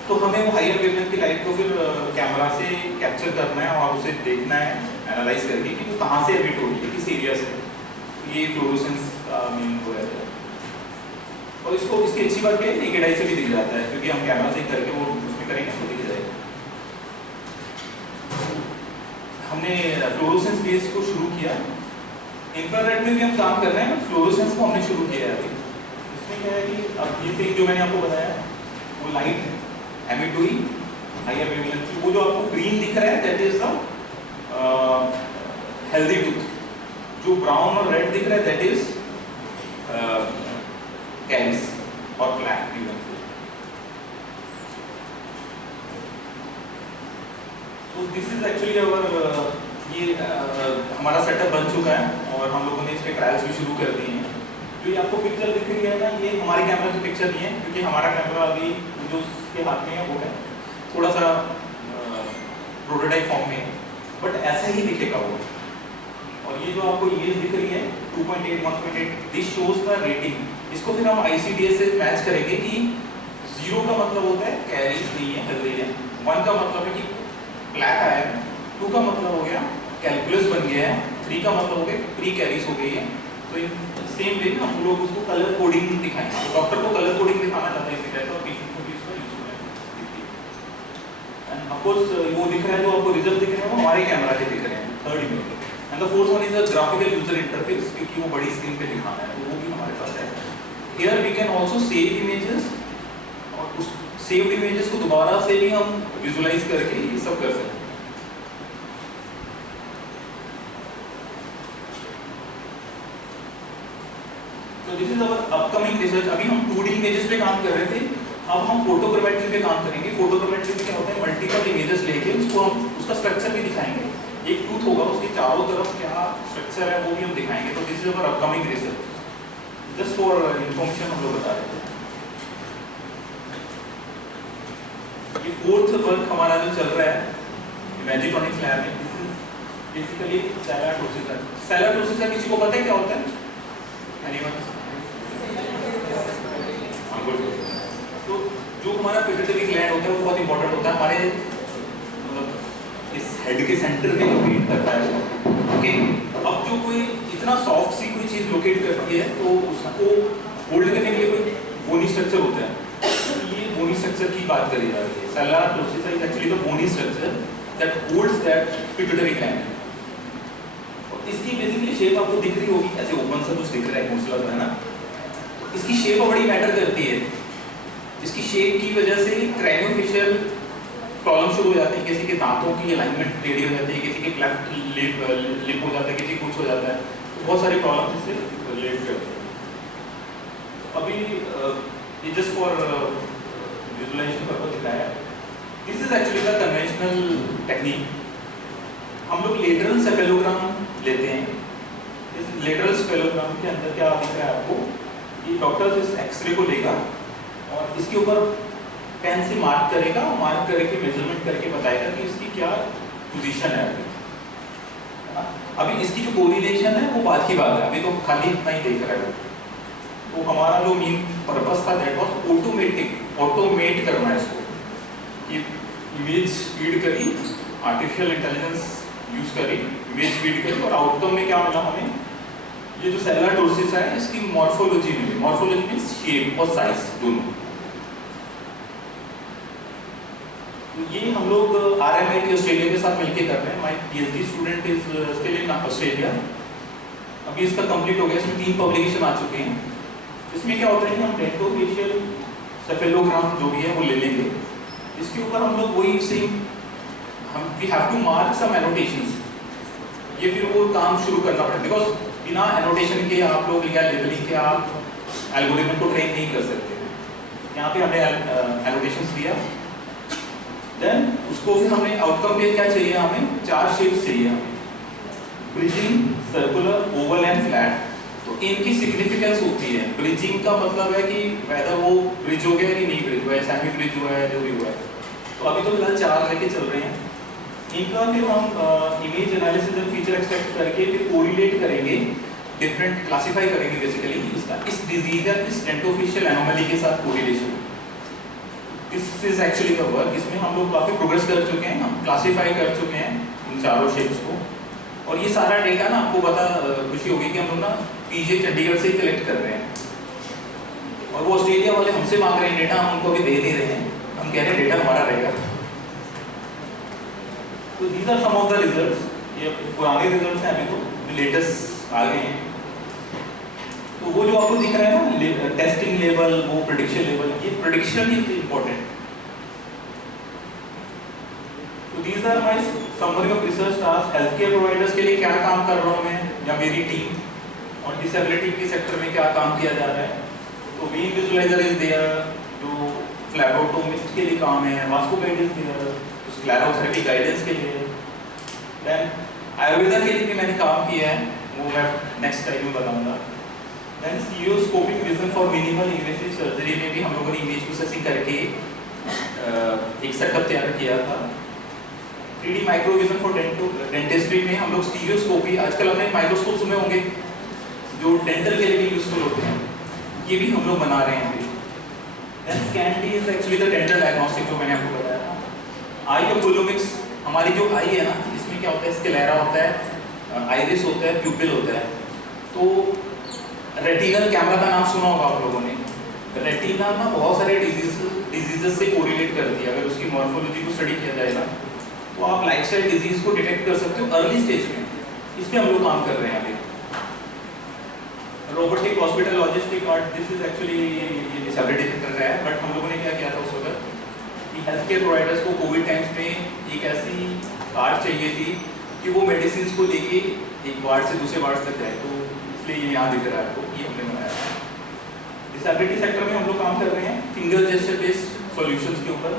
तो हमें वो हायर वेवलेंथ की लाइट को फिर कैमरा से कैप्चर करना है और उसे देखना है एनालाइज करके कि वो कहाँ से एमिट हो रही है, किस एरिया से। ये फ्लोरोसेंस का मेन वो है। और इसको इसकी अच्छी बात है नेकेड आई से भी दिख जाता है, क्योंकि हम कैमरा से करके वो उसमें करेंगे तो दिख जाएगा। हमने फ्लोरोसेंस बेस को शुरू किया, इंफ्रारेड में भी हम काम कर रहे हैं, फ्लोरोसेंस को हमने शुरू किया है अभी। इसमें क्या है कि अब ये थिंग जो मैंने आपको बताया वो लाइट एमिट हुई हायर वेवलेंथ की, वो जो आपको ग्रीन दिख रहा है that is the healthy tooth, जो ब्राउन और रेड दिख रहा है दैट इज कैरीज और ब्लैक भी बनते हैं। तो दिस इज एक्चुअली अवर ये हमारा सेटअप बन चुका है और हम लोगों ने इसके ट्रायल्स भी शुरू कर दिए हैं। जो ये आपको पिक्चर दिख रही है ना, ये हमारे कैमरा की पिक्चर नहीं है, क्योंकि हमारा कैमरा अभी जो उसके हाथ में है वो है थोड़ा सा प्रोटोटाइप फॉर्म में है, बट ऐसा ही दिखेगा वो। और ये जो आपको इमेज दिख रही है 2.8 1.8 दिस शोज द रेटिंग। इसको फिर हम ICDS से मैच करेंगे कि 0 का मतलब होता है कैरीज नहीं है, हेल्दी है, 1 का मतलब है कि ब्लैक आया है, 2 का मतलब हो गया कैलकुलस बन गया है, 3 का मतलब हो गया प्री कैरीज हो गई है। तो इन सेम वे हम लोग उसको कलर कोडिंग दिखाएंगे। तो डॉक्टर को कलर कोडिंग दिखाना चाहते हैं इसी और पेशेंट को भी इसका यूजफुल है। एंड ऑफ कोर्स वो दिख रहा है जो आपको रिजल्ट दिख रहे हैं वो हमारे कैमरा के दिख रहे हैं, third image. And the fourth one is the graphical user interface, क्योंकि वो बड़ी स्क्रीन पे दिखाना है, तो वो भी हमारे पास है। Here we can also save images, और उस सेव्ड इमेजेस को दोबारा से भी हम विजुअलाइज करके ये सब कर सकते हैं। तो this is our upcoming research. अभी हम 2D इमेजेस पे काम कर रहे थे, अब हम फोटोग्रामेट्री पे काम करेंगे। फोटोग्रामेट्री में क्या होता है, मल्टीपल इमेजेस लेके उसको हम उसका स्ट्रक्चर भी दिखाएंगे। एक टूथ होगा उसके चारों तरफ क्या स्ट्रक्चर है वो भी हम दिखाएंगे। तो this is our upcoming research, just for information हम लोग बता रहे थे। ये फोर्थ वर्क हमारा जो चल रहा है इमेजिट्रॉनिक्स लैब में, दिस इज बेसिकली सैलाटोसिस। सैलाटोसिस किसी को पता है क्या होता है? एनीवन? तो जो हमारा पिट्यूटरी ग्लैंड होता है वो बहुत इंपॉर्टेंट होता है, हमारे मतलब इस हेड के सेंटर में लोकेट करता है। ओके, अब जो कोई इतना सॉफ्ट सी कोई चीज लोकेट करती है तो उसको होल्ड करने के लिए कोई बोनी स्ट्रक्चर होता है। तो ये बोनी स्ट्रक्चर की बात करी जा रही है। सैलाटोसिस is actually the bony structure that holds that pituitary gland. इसकी बेसिकली शेप आपको दिख रही होगी, ऐसे ओपन सा कुछ दिख रहा है घोंसला है ना, इसकी शेप बड़ी मैटर करती है। इसकी शेप की वजह से क्राइनोफेशियल प्रॉब्लम शुरू हो जाते हैं, किसी के दांतों की अलाइनमेंट टेढ़ी हो जाती है, किसी के क्लेफ्ट लिप हो जाता है, किसी कुछ हो जाता है, तो बहुत सारी प्रॉब्लम इससे रिलेटेड होती है। अभी ये जस्ट फॉर विजुअलाइजेशन पर्पस दिखाया। This is actually the conventional technique. हम लोग लेटरल सेफेलोग्राम लेते हैं। इस लेटरल सेफेलोग्राम के अंदर क्या दिख रहा है आपको, ये डॉक्टर इस एक्सरे को लेगा और इसके ऊपर पेन से मार्क करेगा, मार्क करके मेजरमेंट करके बताएगा कि इसकी क्या पोजीशन है अभी इसकी जो कोरिलेशन है वो बात की बात है, अभी तो खाली इतना ही देख रहा है। तो हमारा जो मेन पर्पस था दैट वाज ऑटोमेट करना है इसको, कि इमेज फीड करी, आर्टिफिशियल इंटेलिजेंस यूज करी, इमेज फीड करी और आउटकम में क्या मिला हमें, ये जो सेलुलर डोसिस है इसकी मॉर्फोलॉजी मिली। मॉर्फोलॉजी मींस शेप और साइज दोनों। तो ये हम लोग RMIT ऑस्ट्रेलिया के साथ मिलके कर रहे हैं। My PhD student is still in Australia. अभी इसका कंप्लीट हो गया, इसमें 3 पब्लिकेशन आ चुके हैं। इसमें क्या होता है कि हम डेंटोफेशियल सेफेलोग्राम जो भी है वो ले लेंगे, इसके ऊपर हम लोग वही same we have to mark some annotations. ये फिर वो काम शुरू करना पड़ेगा, बिकॉज बिना एनोटेशन के आप लोग या लेबलिंग के आप एल्गोरिथम को ट्रेन नहीं कर सकते। यहाँ पे हमने एनोटेशंस दिया, देन उसको फिर हमने आउटकम पे क्या चाहिए, हमें 4 शेप्स चाहिए हमें, bridging, circular, Oval and flat. तो इनकी सिग्निफिकेंस होती है। ब्रिजिंग का मतलब है कि वेदर वो ब्रिज हो गया कि नहीं ब्रिज हुआ है, सेमी ब्रिज हुआ है, जो भी हुआ है। तो अभी तो फिलहाल 4 लेके चल रहे हैं। इनका फिर हम इमेज एनालिसिस और फीचर एक्सट्रैक्ट करके फिर कोरिलेट करेंगे, डिफरेंट क्लासिफाई करेंगे बेसिकली इसका इस डिजीज या इस डेंटोफेशियल एनोमली के साथ correlation. This is actually the work. इसमें हम लोग काफी प्रोग्रेस कर चुके हैं, हम क्लासिफाई कर चुके हैं इन चारों शेप्स को। और ये सारा डेटा ना आपको पता खुशी होगी कि हम लोग ना PJ चंडीगढ़ से ही कलेक्ट कर रहे हैं और वो ऑस्ट्रेलिया वाले हमसे मांग रहे हैं डेटा, हम उनको अभी दे नहीं रहे हैं, हम कह रहे हैं डेटा हमारा रहेगा। तो these are some of the results. ये पुराने रिजल्ट्स हैं, अभी तो लेटेस्ट आ गए हैं। तो वो जो आपको दिख रहा है ना टेस्टिंग लेवल, वो प्रेडिक्शन लेवल, ये प्रेडिक्शन इज इंपॉर्टेंट। तो these are my summary of research task. Health care providers के लिए क्या काम कर रहा हूँ मैं या मेरी टीम, और डिसेबिलिटी के सेक्टर में क्या काम किया जा रहा है। तो वीन विजुअलाइजर इज देयर, जो फ्लैबोटोमिस्ट के लिए काम है, वास्कुलाइट इज देयर, स्क्लेरोथेरेपी गाइडेंस के लिए। देन आयुर्वेदा के लिए भी मैंने काम किया है, वो मैं नेक्स्ट टाइम में बताऊंगा। Then stereoscopic vision for minimal invasive surgery में भी हम लोगों ने इमेज प्रोसेसिंग करके एक सेटअप तैयार किया था। 3D माइक्रोविजन फॉर डेंटिस्ट्री में हम लोग स्टीरियोस्कोपी, आजकल हमने माइक्रोस्कोप सुने होंगे जो डेंटल के लिए भी यूजफुल होते हैं, ये भी हम लोग बना रहे हैं। Then scan is actually the dental diagnostic, जो मैंने आपको बताया था। आई ओकुलोमिक्स, हमारी जो आई है ना, इसमें क्या होता है, स्क्लेरा होता है, आइरिस होता है, प्यूपिल होता है। तो रेटिनल कैमरा का नाम सुना होगा आप लोगों ने। रेटिना ना बहुत सारे डिजीजेस से कोरिलेट करती है। अगर उसकी मॉर्फोलॉजी को स्टडी किया जाएगा तो आप लाइफस्टाइल डिजीज को डिटेक्ट कर सकते हो अर्ली स्टेज में। इसमें हम लोग काम कर रहे हैं अभी। Robotic hospital logistic card, this is actually ये डिसेबिलिटी सेक्टर का है, बट हम लोगों ने क्या किया था उस वक्त कि हेल्थ केयर प्रोवाइडर्स को कोविड टाइम्स में एक ऐसी कार्ड चाहिए थी कि वो मेडिसिन को लेके एक वार्ड से दूसरे वार्ड तक जाए। तो इसलिए ये यहाँ दिख रहा है आपको, ये हमने बनाया था। डिसेबिलिटी सेक्टर में हम लोग काम कर रहे हैं फिंगर जेस्चर बेस्ड सॉल्यूशंस के ऊपर,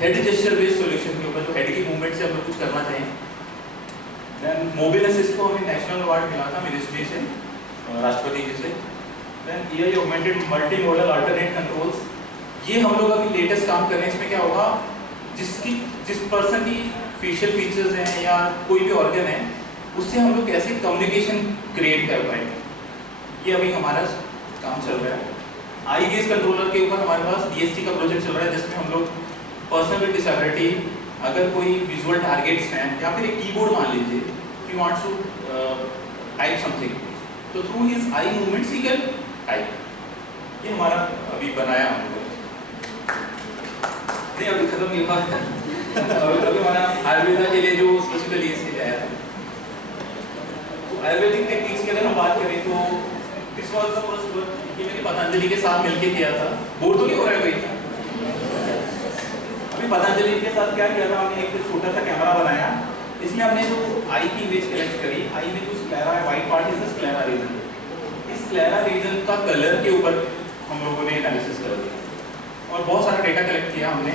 हेड जेस्चर बेस्ड सॉल्यूशन के ऊपर, जो हेड की मूवमेंट से हम लोग कुछ करना चाहें। देन मोबाइल असिस्ट को हमें नेशनल अवार्ड मिला था मिनिस्ट्री से, राष्ट्रपति जी से। Then AI augmented multimodal alternate controls, ये हम लोग अभी लेटेस्ट काम कर रहे हैं। इसमें क्या होगा, जिस पर्सन की फेशियल फीचर्स हैं या कोई भी ऑर्गन है, उससे हम लोग कैसे कम्युनिकेशन क्रिएट कर पाए, ये अभी हमारा काम चल रहा है। आई गेज कंट्रोलर के ऊपर हमारे पास DST का प्रोजेक्ट चल रहा है, जिसमें हम लोग पर्सन विद डिसेबिलिटी, अगर कोई विजुअल टारगेट्स हैं या फिर एक कीबोर्ड मान लीजिए, he wants to type something, तो through his eye movements he can type. ये हमारा अभी बनाया हम लोग नहीं, अभी खत्म नहीं हुआ है। अभी हमारा आयुर्वेदा के लिए जो स्पेसिफिकली इसके आया था। तो आयुर्वेदिक टेक्निक्स की अगर हम बात करें तो this was the first work, ये मैंने पतंजलि के साथ मिलके किया था। बोर तो नहीं हो रहा है कोई? अभी पतंजलि के साथ क्या किया था, हमने एक छोटा सा कैमरा बनाया, इसमें हमने जो आई की इमेज कलेक्ट करी, आई में जो स्क्लेरा है, white part is the sclera region, इस स्क्लेरा रीजन का कलर के ऊपर हम लोगों ने एनालिसिस कर दिया और बहुत सारा डेटा कलेक्ट किया हमने।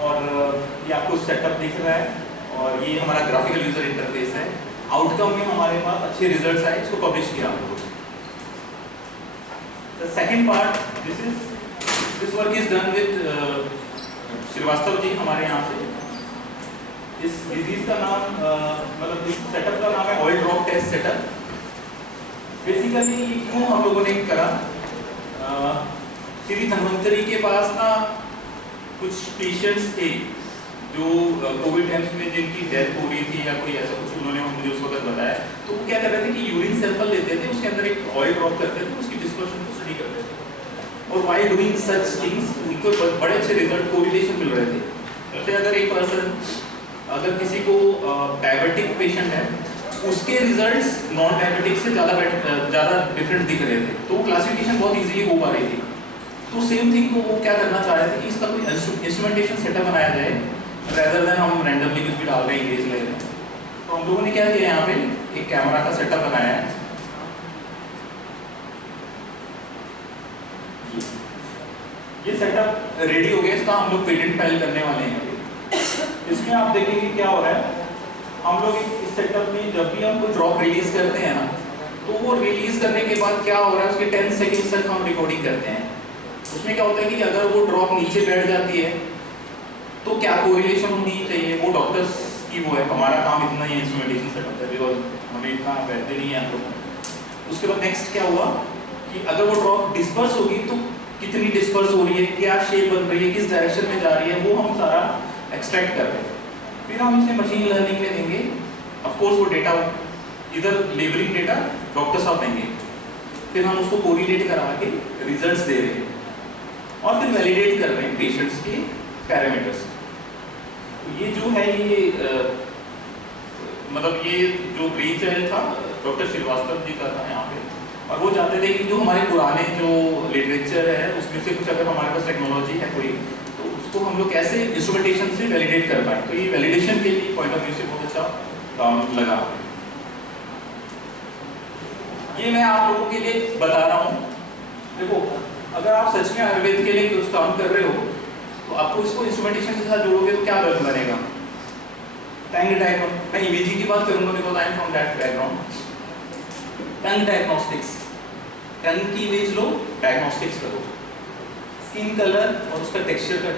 और ये आपको सेटअप दिख रहा है और ये हमारा ग्राफिकल यूजर इंटरफेस है। आउटकम में हमारे पास अच्छे रिजल्ट्स आए, इसको पब्लिश किया हम लोगों ने। The second part, this work is done with Srivastava ji हमारे यहाँ से। इस डिजीज का नाम मतलब इस सेटअप का नाम है oil drop test setup. Basically क्यों हम लोगों ने करा, श्री धन्वंतरी के पास ना कुछ पेशेंट्स थे जो कोविड टाइम्स में जिनकी डेथ हो रही थी या कोई ऐसा कुछ उन्होंने मुझे उस वक्त बताया। तो वो क्या कर रहे थे कि यूरिन सैंपल लेते थे, उसके अंदर एक ऑयल ड्रॉप करते थे, उसकी डिस्पर्शन को स्टडी करते थे और व्हाइल डूइंग सच थिंग्स उनको बड़े अच्छे रिजल्ट कोरिलेशन मिल रहे थे। जैसे अगर एक पर्सन, अगर किसी को डायबिटिक पेशेंट है, उसके रिजल्ट्स नॉन डायबिटिक से ज़्यादा डिफरेंट दिख रहे थे, तो क्लासिफिकेशन बहुत इजीली हो पा रही थी। तो सेम थिंग को वो क्या करना चाह रहे थे कि इसका कोई इंस्ट्रूमेंटेशन सेटअप बनाया जाए, रेदर देन हम रैंडमली कुछ भी डाल रहे हैं, इंग्रेज ले रहे हैं। तो हम लोगों ने क्या किया, यहाँ पे एक कैमरा का सेटअप बनाया है। ये सेटअप रेडी हो गया, इसका हम लोग पेटेंट फाइल करने वाले हैं। इसमें आप देखेंगे क्या हो रहा है, हम लोग इस सेटअप में जब भी हम कोई ड्रॉप रिलीज करते हैं ना, तो वो रिलीज करने के बाद क्या हो रहा है, उसके 10 सेकेंड तक हम रिकॉर्डिंग करते हैं। उसमें क्या होता है कि अगर वो ड्रॉप नीचे बैठ जाती है तो क्या कोरिलेशन होनी चाहिए, वो डॉक्टर्स की वो है। हमारा काम इतना ही इंस्ट्रूमेंटेशन सेटअप है, बिकॉज हमें इतना बैठते नहीं है हम लोग। उसके बाद नेक्स्ट क्या हुआ कि अगर वो ड्रॉप डिस्पर्स होगी तो कितनी डिस्पर्स हो रही है, क्या शेप बन रही है, किस डायरेक्शन में जा रही है, वो हम सारा एक्सट्रैक्ट कर रहे हैं। फिर हम इसे मशीन लर्निंग में देंगे। ऑफ कोर्स वो डेटा इधर लेबलिंग डेटा डॉक्टर साहब देंगे, फिर हम उसको कोरिलेट करा के रिजल्ट्स दे रहे हैं और फिर वैलिडेट कर रहे हैं पेशेंट्स के पैरामीटर्स। ये जो है ये मतलब ये जो ब्रीच था डॉक्टर श्रीवास्तव जी का था यहाँ पे, और वो चाहते थे कि जो हमारे पुराने जो लिटरेचर है उसमें से कुछ अगर हमारे पास टेक्नोलॉजी है कोई, तो उसको हम लोग कैसे इंस्ट्रूमेंटेशन से वैलिडेट कर पाए। तो ये वैलिडेशन के लिए पॉइंट ऑफ व्यू से बहुत अच्छा काम लगा। ये मैं आप लोगों के लिए बता रहा हूँ। देखो, अगर आप सच में आयुर्वेद के लिए कुछ काम कर रहे हो तो आपको इसको इंस्ट्रूमेंटेशन के साथ जोड़ोगे तो क्या बनेगा। टंग डायग्नोम, मैं इमेजिंग की बात करूंगा because I am from that background. Tongue diagnostics, tongue की इमेज लो, डायग्नोस्टिक्स करो। स्किन कलर और उसका टेक्सचर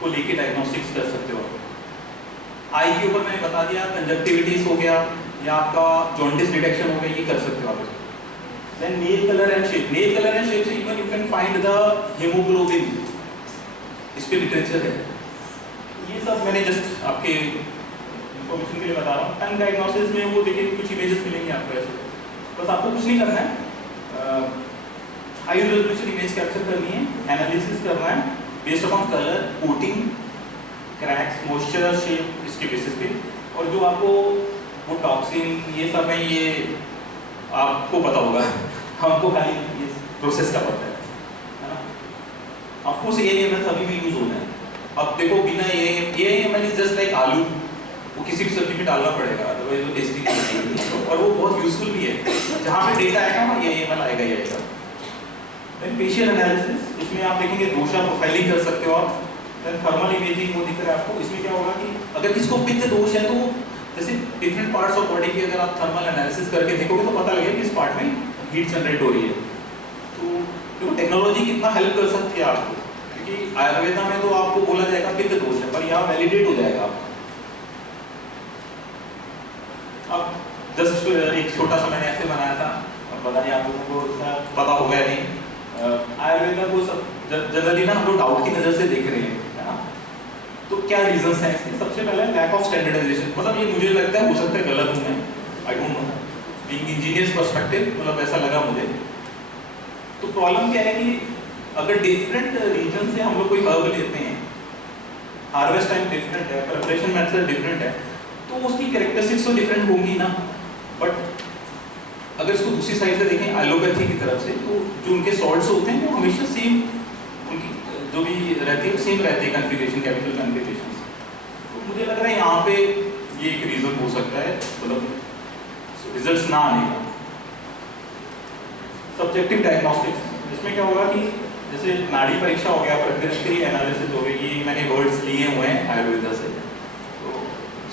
को लेके डायग्नोस्टिक्स कर सकते हो। आई के ऊपर मैंने बता दिया, कंजक्टिविटीज हो गया या आपका जॉन्डिस डिटेक्शन हो गया, ये कर सकते हो आप। Then nail color and shape. Nail color and shape से even you can find the hemoglobin. इस पे लिटरेचर है। ये सब मैंने जस्ट आपके इंफॉर्मेशन के लिए बता रहा हूँ। टंग डायग्नोसिस में वो देखिए कुछ इमेजेस मिलेंगे आपको ऐसे, बस आपको कुछ नहीं करना है, हाई रेजोल्यूशन इमेज कैप्चर करनी है, एनालिसिस करना है based upon colour, coating, cracks, moisture, shape, इसके बेसिस पे। और जो आपको वो टॉक्सिन ये सब है, ये आपको पता होगा, हमको खाली ये प्रोसेस का पता है ना। ऑफ कोर्स AML अभी भी यूज होता है। अब देखो बिना AML इज जस्ट लाइक आलू, वो किसी भी सब्जी में डालना पड़ेगा, अदरवाइज वो टेस्टी नहीं है, और वो बहुत यूजफुल भी है। जहाँ पे डेटा आएगा वहाँ AML आएगा ही आएगा। देन फेशियल एनालिसिस, इसमें आप देखेंगे दोषा प्रोफाइलिंग कर सकते हो आप। देन थर्मल इमेजिंग वो दिख रहा है आपको। इसमें क्या होगा कि अगर किसको पित्त दोष है तो जैसे डिफरेंट पार्ट्स ऑफ बॉडी की अगर आप थर्मल एनालिसिस करके देखोगे तो पता लगेगा कि इस पार्ट में हीट जनरेट हो रही है। तो देखो टेक्नोलॉजी कितना हेल्प कर सकती है आपको, क्योंकि आयुर्वेदा में तो आपको बोला जाएगा पित्त दोष है, पर यहाँ वैलिडेट हो जाएगा। अब जस्ट एक छोटा सा मैंने ऐसे बनाया था, अब पता नहीं आप लोगों को इसका पता होगा या नहीं। आयुर्वेदा को सब जनरली ना हम लोग डाउट की नज़र से देख रहे हैं, है ना। तो क्या रीजंस हैं इसके? सबसे पहले लैक ऑफ स्टैंडर्डाइजेशन, मतलब ये मुझे लगता है, हो सकता है गलत हूँ मैं, I don't know, being engineers perspective मतलब ऐसा लगा मुझे। तो प्रॉब्लम क्या है कि अगर डिफरेंट रीजन से हम लोग कोई हर्ब लेते हैं, हार्वेस्ट टाइम डिफरेंट है, प्रिपरेशन मेथड डिफरेंट है, तो उसकी कैरेक्टरिस्टिक्स तो डिफरेंट होंगी ना। बट अगर इसको दूसरी साइड से देखें एलोपैथी की तरफ से, तो जो उनके सॉल्ट्स होते हैं वो हमेशा सेम उनकी जो भी रहती है सेम रहती है कन्फिग्रेशन, केमिकल कन्फिग्रेशन। तो मुझे लग रहा है यहाँ पे ये एक रीजन हो सकता है, मतलब रिजल्ट्स ना आने का। सब्जेक्टिव डायग्नोस्टिक्स, इसमें क्या होगा कि जैसे नाड़ी परीक्षा हो गया, प्रेफरेंशियल एनालिसिस हो गई, ये मैंने वर्ड्स लिए हुए हैं आयुर्वेदा से, तो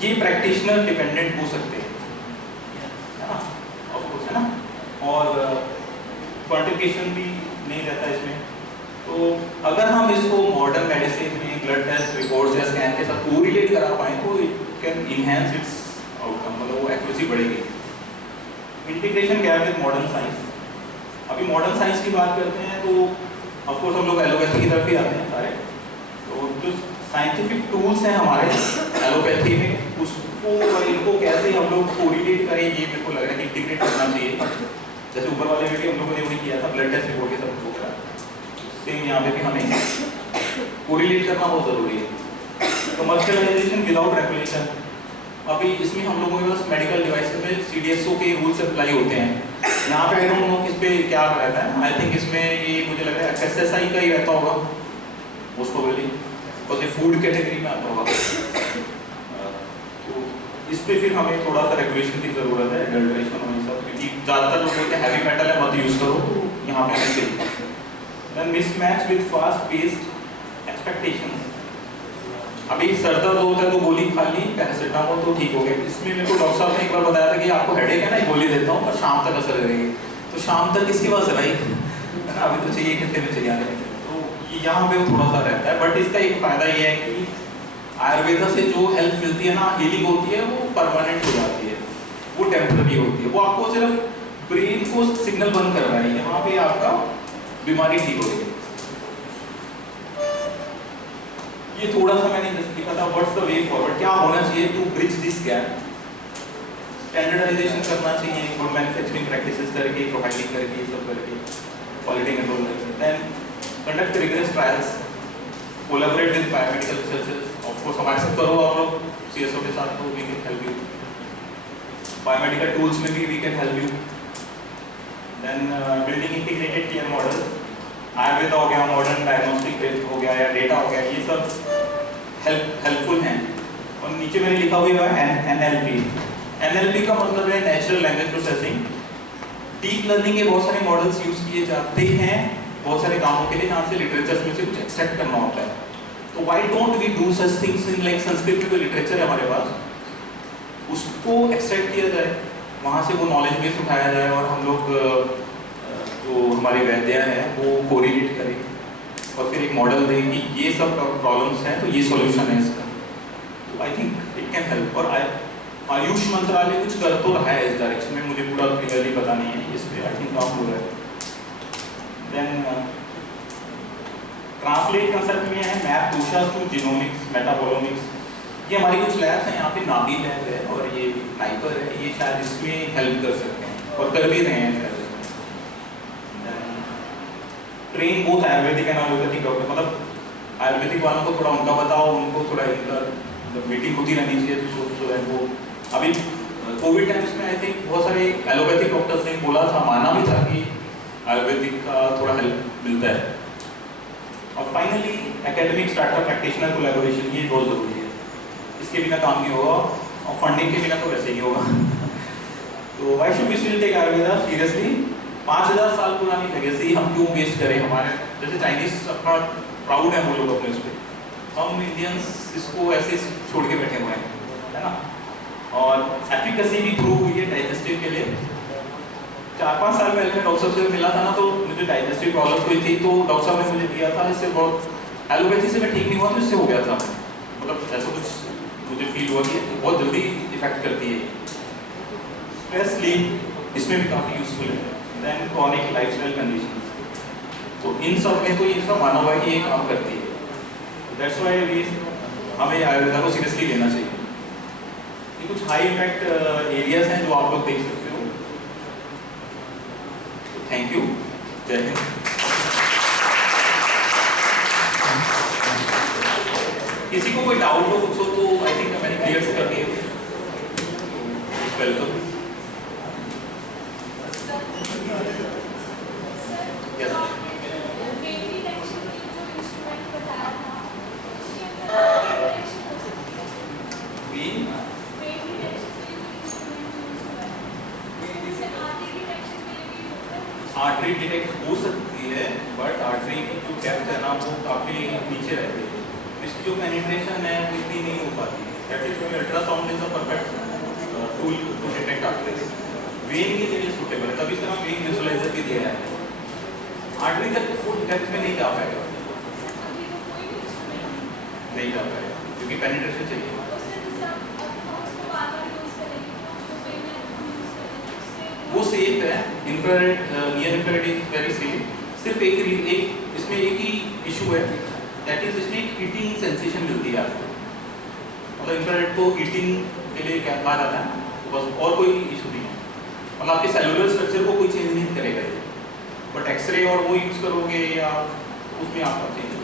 ये प्रैक्टिशनर डिपेंडेंट हो सकते हैं, है ना, ऑफ कोर्स, है ना, और क्वांटिफिकेशन भी नहीं रहता इसमें। तो अगर हम इसको मॉडर्न मेडिसिन में ब्लड टेस्ट रिपोर्ट्स या स्कैन के साथ कोरिलेट करा पाएँ तो it can enhance it's outcome, मतलब वो एक्यूरेसी बढ़ेगी। Integration gap with modern science, अभी मॉडर्न साइंस की बात करते हैं तो ऑफकोर्स हम लोग एलोपैथी की तरफ ही आते हैं सारे। तो जो साइंटिफिक टूल्स हैं हमारे एलोपैथी में, उसको और इनको कैसे हम लोग कोरिलेट करें, ये मेरे को लग रहा है कि इंटीग्रेट करना चाहिए। जैसे ऊपर वाले में भी हम लोगों ने वही किया था, ब्लड टेस्ट रिपोर्ट के साथ करा, सेम यहाँ पे भी हमें कोरिलेट करना बहुत ज़रूरी है। कमर्शियलाइजेशन विदाउट रेगुलेशन, अभी इसमें हम लोगों के पास मेडिकल डिवाइसेस में CDSO के रूल्स अप्लाई होते हैं। यहाँ पे आई डोंट नो किस पे क्या रहता है, आई थिंक इसमें ये मुझे लग रहा है FSSAI का ही रहता होगा मोस्ट प्रोबेबली, और ये फूड कैटेगरी में आता होगा। तो इस पे फिर हमें थोड़ा सा रेगुलेशन की ज़रूरत है, एडल्ट्रेशन और ये सब, क्योंकि ज़्यादातर लोग बोलते हैं हैवी मेटल है मत यूज़ करो, तो यहाँ पे नहीं चाहिए। Then mismatch with fast paced expectations, अभी सर दर्द होता है तो गोली खा ली पैरासिटामोल तो ठीक हो गया। इसमें मेरे को डॉक्टर साहब ने एक बार बताया था कि आपको हेडेक है ना, गोली देता हूँ पर शाम तक असर करेगी, तो शाम तक किसके पास रही, अभी तो चाहिए घंटे में चाहिए आने। तो यहाँ पे थोड़ा सा रहता है, बट इसका एक फायदा ये है कि आयुर्वेदा से जो हेल्प मिलती है ना, हीलिंग होती है, वो परमानेंट हो जाती है, वो टेम्पररी होती है, वो आपको सिर्फ ब्रेन को सिग्नल बंद कर रहा है, यहाँ पे आपका बीमारी ठीक हो रही है। ये थोड़ा सा मैंने जैसे लिखा था, व्हाट्स द वे फॉरवर्ड, क्या होना चाहिए to bridge this gap. Standardisation करना चाहिए, गुड मैन्युफैक्चरिंग प्रैक्टिसेस करके, प्रोफाइलिंग करके, सब करके, क्वालिटी कंट्रोल करके। Then conduct rigorous trials, collaborate with biomedical researchers, of course हमारे साथ करो आप लोग CSO के साथ, तो we can help you. Biomedical tools में भी we can help you. Then building integrated care model, Ayurveda हो गया, मॉडर्न डायग्नोस्टिक हो गया या डेटा हो गया, ये सब हेल्पफुल हैं। और नीचे मैंने लिखा हुआ है NLP का मतलब है natural language processing. Deep learning के बहुत सारे मॉडल्स यूज किए जाते हैं बहुत सारे कामों के लिए, जहाँ से लिटरेचर में से कुछ एक्सट्रैक्ट करना होता है। तो why don't we do such things in like Sanskrit में कोई लिटरेचर है हमारे पास, उसको एक्सट्रैक्ट किया जाए, वहाँ से वो नॉलेज बेस उठाया जाए और हम लोग जो हमारे वैद्य हैं वो कोरिलेट करें और फिर एक मॉडल दें कि ये सब प्रॉब्लम्स हैं तो ये सॉल्यूशन है इसका। तो I think it can help. और आयुष मंत्रालय कुछ कर तो रहा है इस डायरेक्शन में, मुझे पूरा क्लियरली पता नहीं है, इस पर आई थिंक काम हो रहा है। देन ट्रांसलेट कंसेप्ट में है मैप टूशा टू जीनोमिक्स मेटाबोलोमिक्स, ये हमारी कुछ लैब्स हैं, यहाँ पे नाबी लैब है और ये नाइपर है, ये शायद इसमें हेल्प कर सकते हैं और कर भी रहे हैं शायद। Train both Ayurvedic and allopathic doctor, मतलब आयुर्वेदिक वालों को थोड़ा उनका बताओ, उनको थोड़ा इनका मीटिंग होती रहनी चाहिए, तो वो अभी कोविड टाइम्स में आई थिंक बहुत सारे एलोपैथिक डॉक्टर्स ने बोला था, माना भी था कि आयुर्वेदिक का थोड़ा हेल्प मिलता है। और finally academic startup practitioner collaboration, ये बहुत ज़रूरी है, इसके बिना काम नहीं होगा और फंडिंग के बिना तो वैसे ही होगा। तो why should we still take Ayurveda seriously? 5000 साल पुरानी लेगेसी हम क्यों वेस्ट करें? हमारे जैसे चाइनीज अपना प्राउड है वो लोग अपने उस पर, हम इंडियंस इसको ऐसे छोड़ के बैठे हुए हैं, है ना। और एफिकेसी भी प्रूव हुई है डाइजेस्टिव के लिए। 4-5 साल पहले मैं डॉक्टर से मिला था ना, तो मुझे डाइजेस्टिव प्रॉब्लम हुई थी, तो डॉक्टर साहब ने मुझे दिया था, इससे बहुत एलोपैथी से मैं ठीक नहीं हुआ तो इससे हो गया था, मतलब ऐसा कुछ मुझे फील हुआ कि बहुत जल्दी इफेक्ट करती है। स्ट्रेस स्लीप इसमें भी काफ़ी यूजफुल है। देन क्रॉनिक लाइफस्टाइल कंडीशंस, तो इन सब में तो ये इसका माना हुआ है कि ये काम करती है। दैट्स व्हाई वी हमें आयुर्वेदा को सीरियसली लेना चाहिए। ये कुछ हाई इम्पैक्ट एरियाज हैं जो आप लोग देख सकते हो। तो थैंक यू, जय हिंद। किसी को कोई डाउट हो कुछ हो तो आई थिंक मैंने क्लियर से कर दिया। वेलकम। आर्टरी डिटेक्ट हो सकती है, बट आर्टरी की जो डेप्थ है ना वो काफ़ी नीचे रहती है, इसकी जो पेनिट्रेशन है वो इतनी नहीं हो पाती। That is why ultrasound is a perfect tool to detect arteries. Vein के लिए सूटेबल है, तभी तरह वेन विजुअलाइजर भी दिया है। आर्टरी तक फुल डेप्थ में नहीं जा पाएगा, नहीं जा पाएगा क्योंकि पेनिट्रेशन चाहिए। वो सेफ है, infrared near infrared is very safe. सिर्फ एक इसमें एक ही इशू है, दैट इज इसमें एक हीटिंग सेंसेशन मिलती है आपको, मतलब इंफ्रारेड को हीटिंग के लिए क्या कहा जाता है, तो बस और कोई इशू नहीं है, मतलब आपके सेलुलर स्ट्रक्चर को कोई चेंज नहीं करेगा ये। बट एक्सरे और वो यूज करोगे या उसमें आपका चेंज होगा।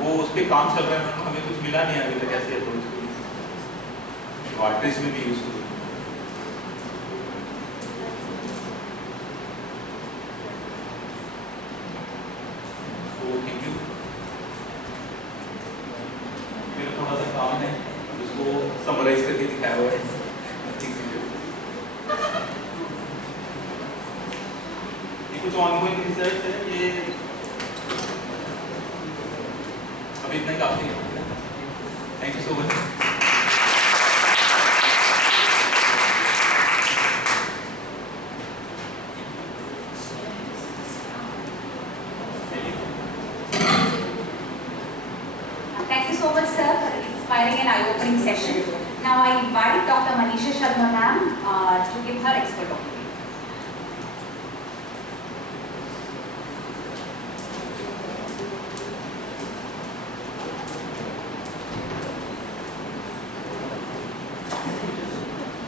वो उस पर काम चल रहा है, हमें कुछ मिला नहीं अभी तक ऐसे अप्रोच आर्टरीज में भी यूज करो। Thank you. मेरा थोड़ा सा काम है उसको समराइज करके दिखाया हुआ है। ये कुछ ऑनगोइंग रिसर्च है, ये अभी इतना ही काफी है। Thank you so much. Thank you so much, sir, for an inspiring and eye-opening session. Now I invite Dr. Manisha Sharma ma'am to give her expert opinion.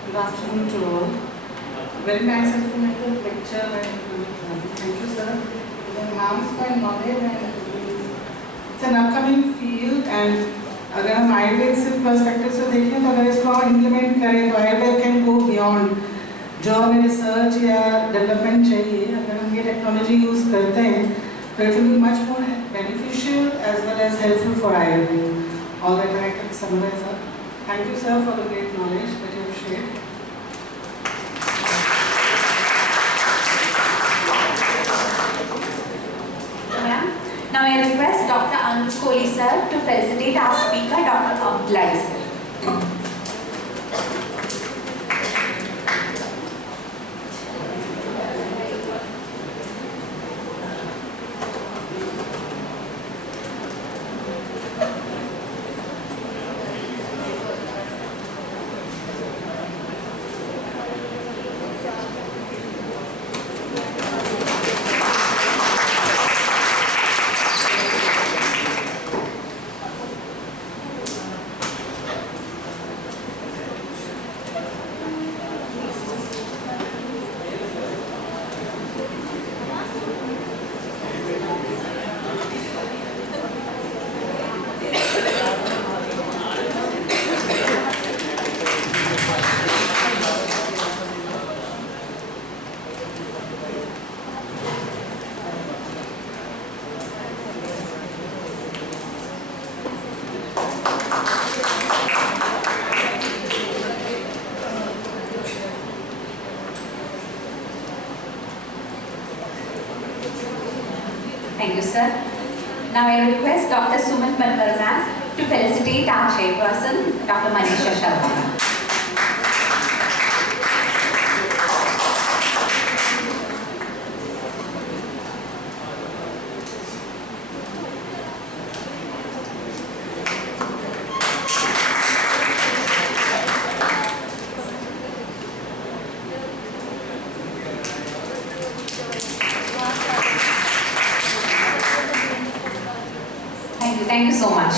Good afternoon to all. Very nice of you to make a lecture and thank you, sir. It enhanced my knowledge and it's an upcoming field and अगर हम आयुर्वेद से perspective से देखें तो अगर इसको हम implement करें तो आयुर्वेद कैन गो बियॉन्ड जो हमें रिसर्च या डेवलपमेंट चाहिए। अगर हम ये टेक्नोलॉजी यूज़ करते हैं तो it will be much more beneficial as well as helpful for Ayurveda. All that I can summarise up. Thank you, sir, for the great knowledge that you have shared. Now I request Dr. Anuj Kohli sir to felicitate our speaker, Dr. Abdullahi sir. Thank you, sir. Now I request Dr. Sumit Malkarna to felicitate our chairperson, Dr. Manisha Sharma. Thank you so much.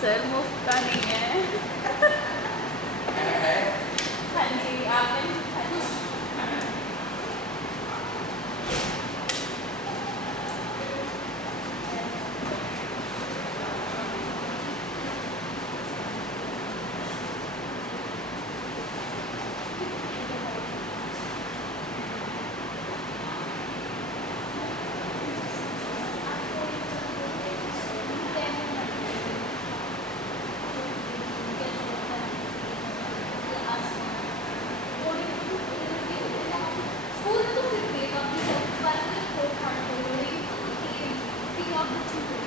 Sir मुफ्त का नहीं है। हाँ जी आपने हाँ जी। School में तो फिर भी काफी सब बात में खोट खाट हो रही कि आप बच्चे हो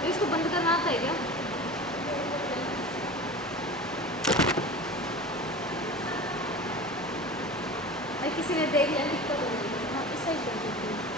तो इसको बंद करना आता है क्या? भाई किसी ने देख लिया दिक्कत हो गई। हाँ इस साइड कर देती हूँ।